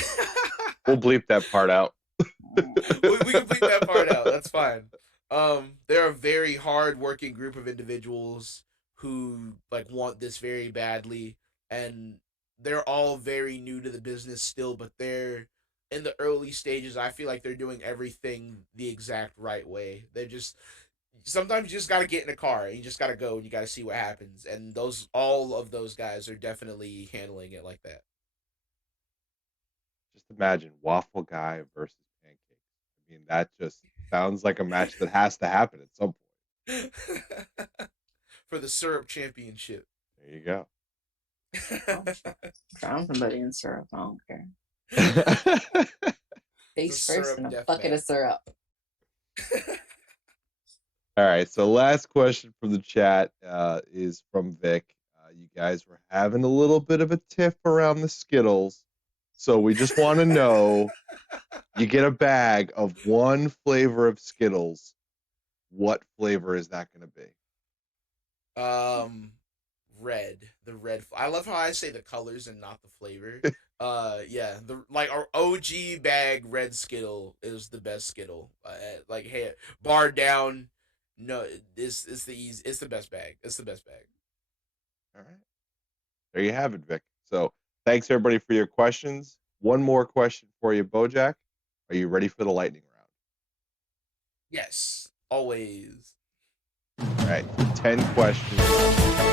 We'll bleep that part out. we can bleep that part out. That's fine. They're a very hard working group of individuals who like want this very badly, and they're all very new to the business still, but they're in the early stages. I feel like they're doing everything the exact right way. They're just sometimes you just gotta get in a car and you just gotta go and you gotta see what happens. And all of those guys are definitely handling it like that. Just imagine Waffle Guy versus Pancakes. I mean, that just sounds like a match that has to happen at some point. For the syrup championship. There you go. Drown somebody in syrup. I don't care. Face The first syrup in a death bucket match. of syrup. All right, so last question from the chat is from Vic. You guys were having a little bit of a tiff around the Skittles, so we just want to know, you get a bag of one flavor of Skittles. What flavor is that going to be? Red. The red. I love how I say the colors and not the flavor. Yeah, our OG bag red Skittle is the best Skittle. Like, hey, bar down. No, it's the easy. It's the best bag. It's the best bag. All right. There you have it, Vic. So thanks, everybody, for your questions. One more question for you, Bojack. Are you ready for the lightning round? Yes, always. All right, 10 questions.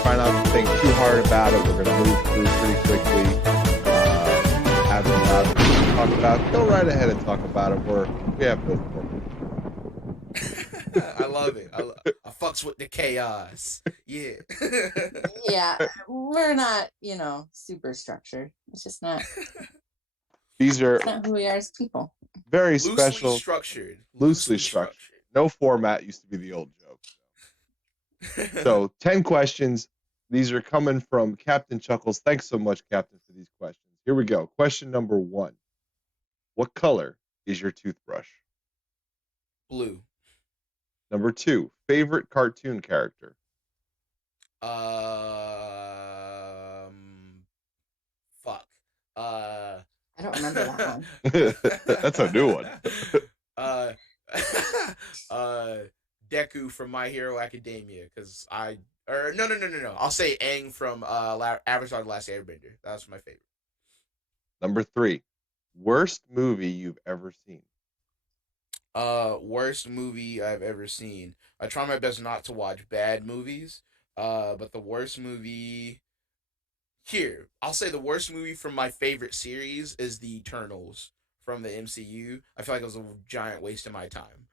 Try not to think too hard about it. We're going to move through pretty quickly. Having a lot of things to talk about. Go right ahead and talk about it. We have no problem. I love it. I fucks with the chaos. Yeah. Yeah, we're not, super structured. It's just not. These are Not who we are as people. very Loosely special. structured. Loosely structured. No format used to be the old joke. So 10 questions. These are coming from Captain Chuckles. Thanks so much, Captain, for these questions. Here we go. Question number 1. What color is your toothbrush? Blue. Number 2. Favorite cartoon character? Fuck. I don't remember that one. That's a new one. Deku from My Hero Academia, because no. I'll say Aang from Avatar: The Last Airbender. That's my favorite. Number 3. Worst movie you've ever seen? Worst movie I've ever seen. I try my best not to watch bad movies. But the worst movie here, I'll say the worst movie from my favorite series is The Eternals from the MCU. I feel like it was a giant waste of my time.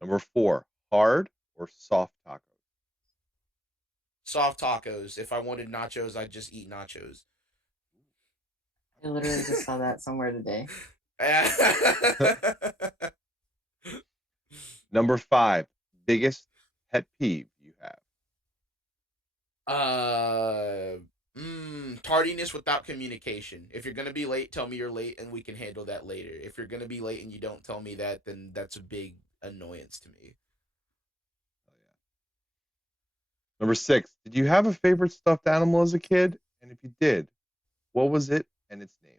Number 4. Hard or soft tacos? Soft tacos. If I wanted nachos, I'd just eat nachos. I literally just saw that somewhere today. Number 5. Biggest pet peeve you have? Tardiness without communication. If you're gonna be late, tell me you're late and we can handle that later. If you're gonna be late and you don't tell me that, then that's a big annoyance to me. Oh, yeah. Number 6. Did you have a favorite stuffed animal as a kid? And if you did, what was it and its name?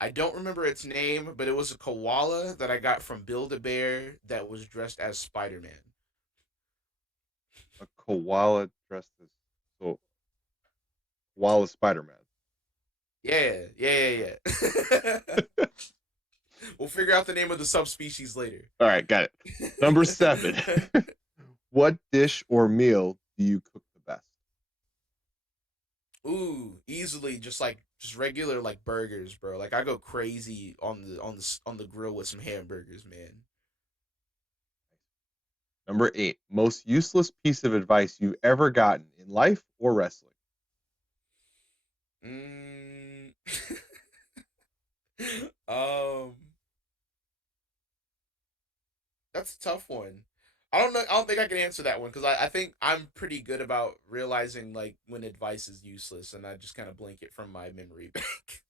I don't remember its name, but it was a koala that I got from Build-A-Bear that was dressed as Spider-Man. A koala dressed as koala Spider-Man. Yeah. We'll figure out the name of the subspecies later. All right, got it. Number 7. What dish or meal do you cook the best? Ooh, easily just regular like burgers, bro. Like I go crazy on the grill with some hamburgers, man. Number 8, most useless piece of advice you've ever gotten in life or wrestling. Mm. um, that's a tough one. I don't know. I don't think I can answer that one because I think I'm pretty good about realizing like when advice is useless, and I just kind of blink it from my memory bank.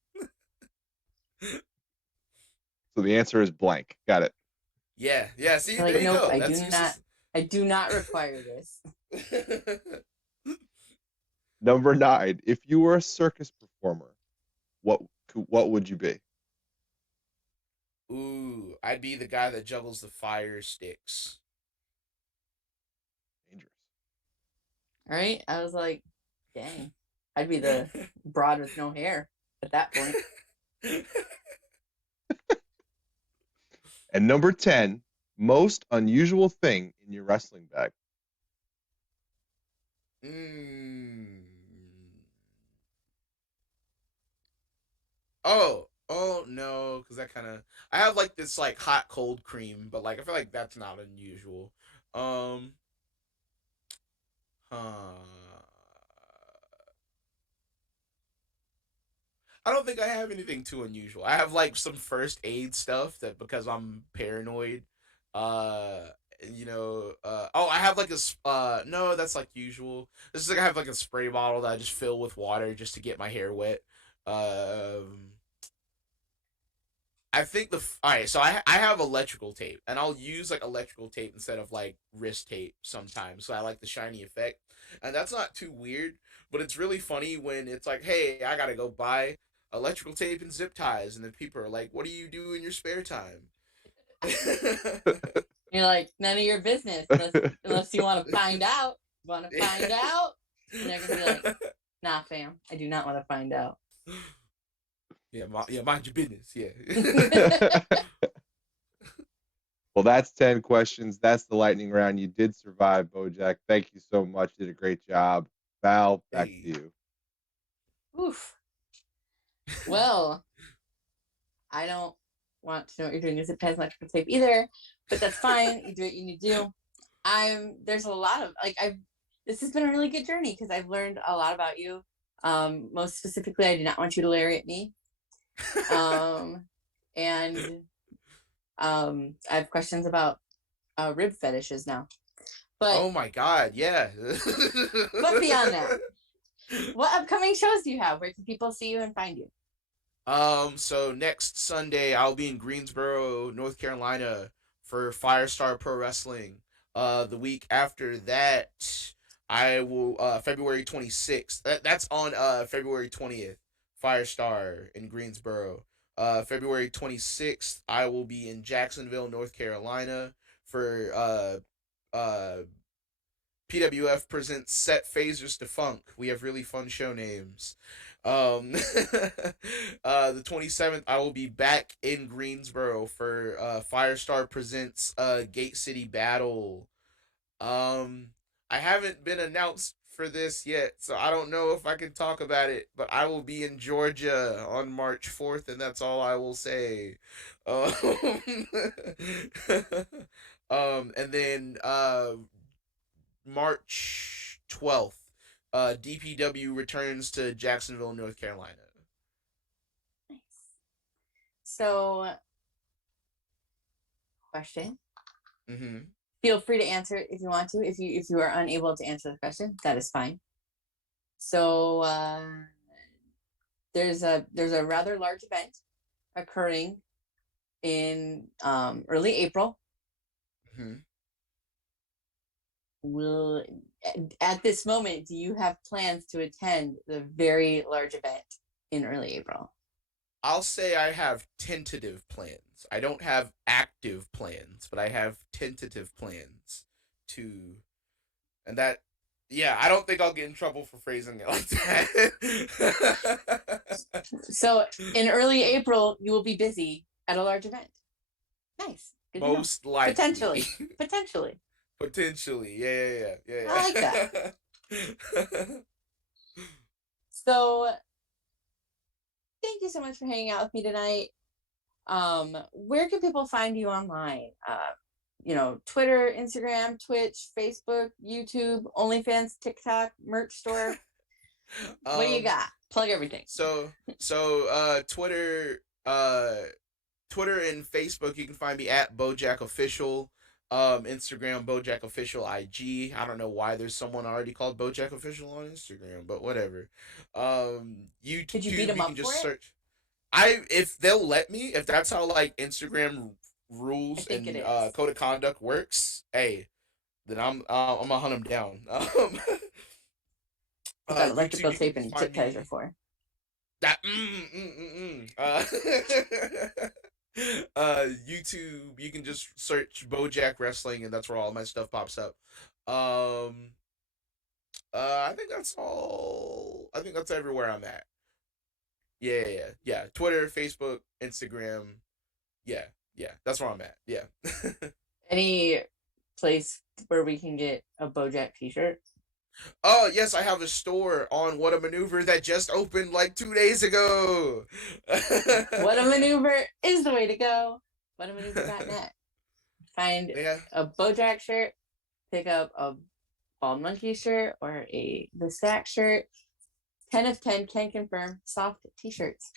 So the answer is blank. Got it. Yeah, yeah. See, Like, there you nope, go. That's useless. I do not require this. Number 9, if you were a circus performer, what would you be? Ooh, I'd be the guy that juggles the fire sticks. Dangerous. All right. I was like, dang, I'd be the broad with no hair at that point. And number 10, most unusual thing in your wrestling bag. mm. Oh no, because that kind of I have like this like hot cold cream, but like I feel like that's not unusual. Um, huh. I don't think I have anything too unusual. I have like some first aid stuff that because I'm paranoid. Uh, oh, I have like no, that's like usual. This is like I have like a spray bottle that I just fill with water just to get my hair wet. Um, I think all right. So I have electrical tape, and I'll use like electrical tape instead of like wrist tape sometimes. So I like the shiny effect, and that's not too weird. But it's really funny when it's like, hey, I gotta go buy electrical tape and zip ties, and then people are like, what do you do in your spare time? You're like, none of your business unless you want to find out. Want to find out? And they're gonna be like, nah, fam, I do not want to find out. Yeah, mind your business. Yeah. Well, that's 10 questions. That's the lightning round. You did survive, Bojack. Thank you so much. You did a great job. Val, back to you. Oof. Well, I don't want to know what you're doing with zip ties and electrical tape either, but that's fine. You do what you need to do. There's a lot of this has been a really good journey because I've learned a lot about you. Most specifically, I do not want you to lariat me. And I have questions about rib fetishes now. But oh my god, yeah. but beyond that, what upcoming shows do you have? Where can people see you and find you? So next Sunday I'll be in Greensboro, North Carolina for Firestar Pro Wrestling. The week after that, I will February 26th. That's on February 20th. Firestar in Greensboro. February 26th, I will be in Jacksonville, North Carolina for PWF presents Set Phasers to Funk. We have really fun show names. The 27th, I will be back in Greensboro for Firestar presents Gate City Battle. I haven't been announced for this yet, so I don't know if I can talk about it, but I will be in Georgia on March 4th, and that's all I will say. Um, and then March 12th, DPW returns to Jacksonville, North Carolina. Nice. So, question. Mm-hmm. Feel free to answer it if you want to. If you are unable to answer the question, that is fine. So there's a rather large event occurring in early April. Mm-hmm. Will at this moment, do you have plans to attend the very large event in early April? I'll say I have tentative plans. I don't have active plans, but I have tentative plans to, and that, yeah, I don't think I'll get in trouble for phrasing it like that. So in early April, you will be busy at a large event. Nice. Good Most likely. Potentially. Potentially. Yeah. I like that. So thank you so much for hanging out with me tonight. Where can people find you online? Twitter, Instagram, Twitch, Facebook, YouTube, OnlyFans, TikTok, merch store. What do you got? Plug everything. So Twitter and Facebook, you can find me at Bojack Official. Instagram, Bojack Official IG. I don't know why there's someone already called Bojack Official on Instagram, but whatever. YouTube, Did you beat him you up can just for it? search. If they'll let me, if that's how like Instagram rules and code of conduct works, hey, then I'm gonna hunt them down. That electrical YouTube, tape and zip ties are for. That YouTube, you can just search Bojack Wrestling, and that's where all my stuff pops up. I think that's all. I think that's everywhere I'm at. Yeah. Twitter, Facebook, Instagram. Yeah. That's where I'm at. Yeah. Any place where we can get a Bojack t-shirt? Oh, yes, I have a store on What a Maneuver that just opened like 2 days ago. What a Maneuver is the way to go. Whatamaneuver.net. Find a Bojack shirt, pick up a Bald Monkey shirt or the Stack shirt. 10 of 10 can confirm soft t-shirts.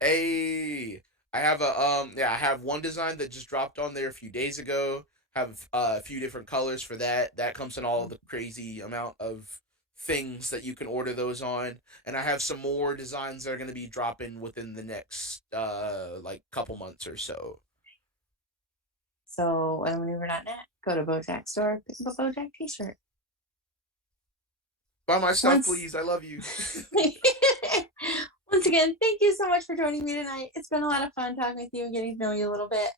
Hey, I have I have one design that just dropped on there a few days ago. Have a few different colors for that. That comes in all the crazy amount of things that you can order those on, and I have some more designs that are going to be dropping within the next like couple months or so. So whatamaneuver.net, go to Bojack store, pick up a Bojack t-shirt. Buy my stuff, please. I love you. Once again, thank you so much for joining me tonight. It's been a lot of fun talking with you and getting to know you a little bit.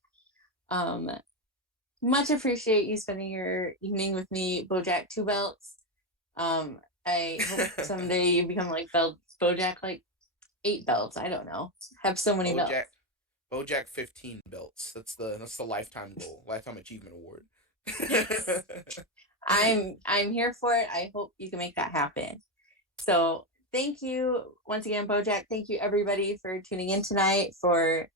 Much appreciate you spending your evening with me, Bojack Two Belts. I hope someday you become like Bojack like 8 belts. I don't know. Have so many belts. Bojack 15 belts. That's the lifetime goal, lifetime achievement award. Yes. I'm here for it. I hope you can make that happen. So thank you once again, Bojack. Thank you everybody for tuning in tonight for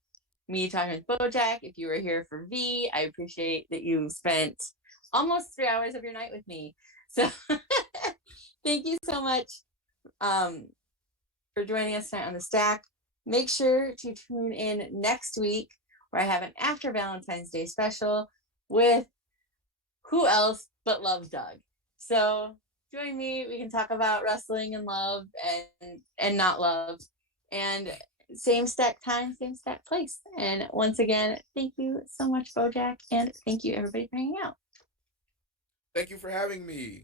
me talking with Bojack. If you were here for V, I appreciate that you spent almost 3 hours of your night with me. So thank you so much for joining us tonight on the Stack. Make sure to tune in next week where I have an after Valentine's Day special with who else but Love Doug. So join me. We can talk about wrestling and love and not love. And same stack time, same stack place. And once again, thank you so much, Bojack. And thank you everybody for hanging out. Thank you for having me.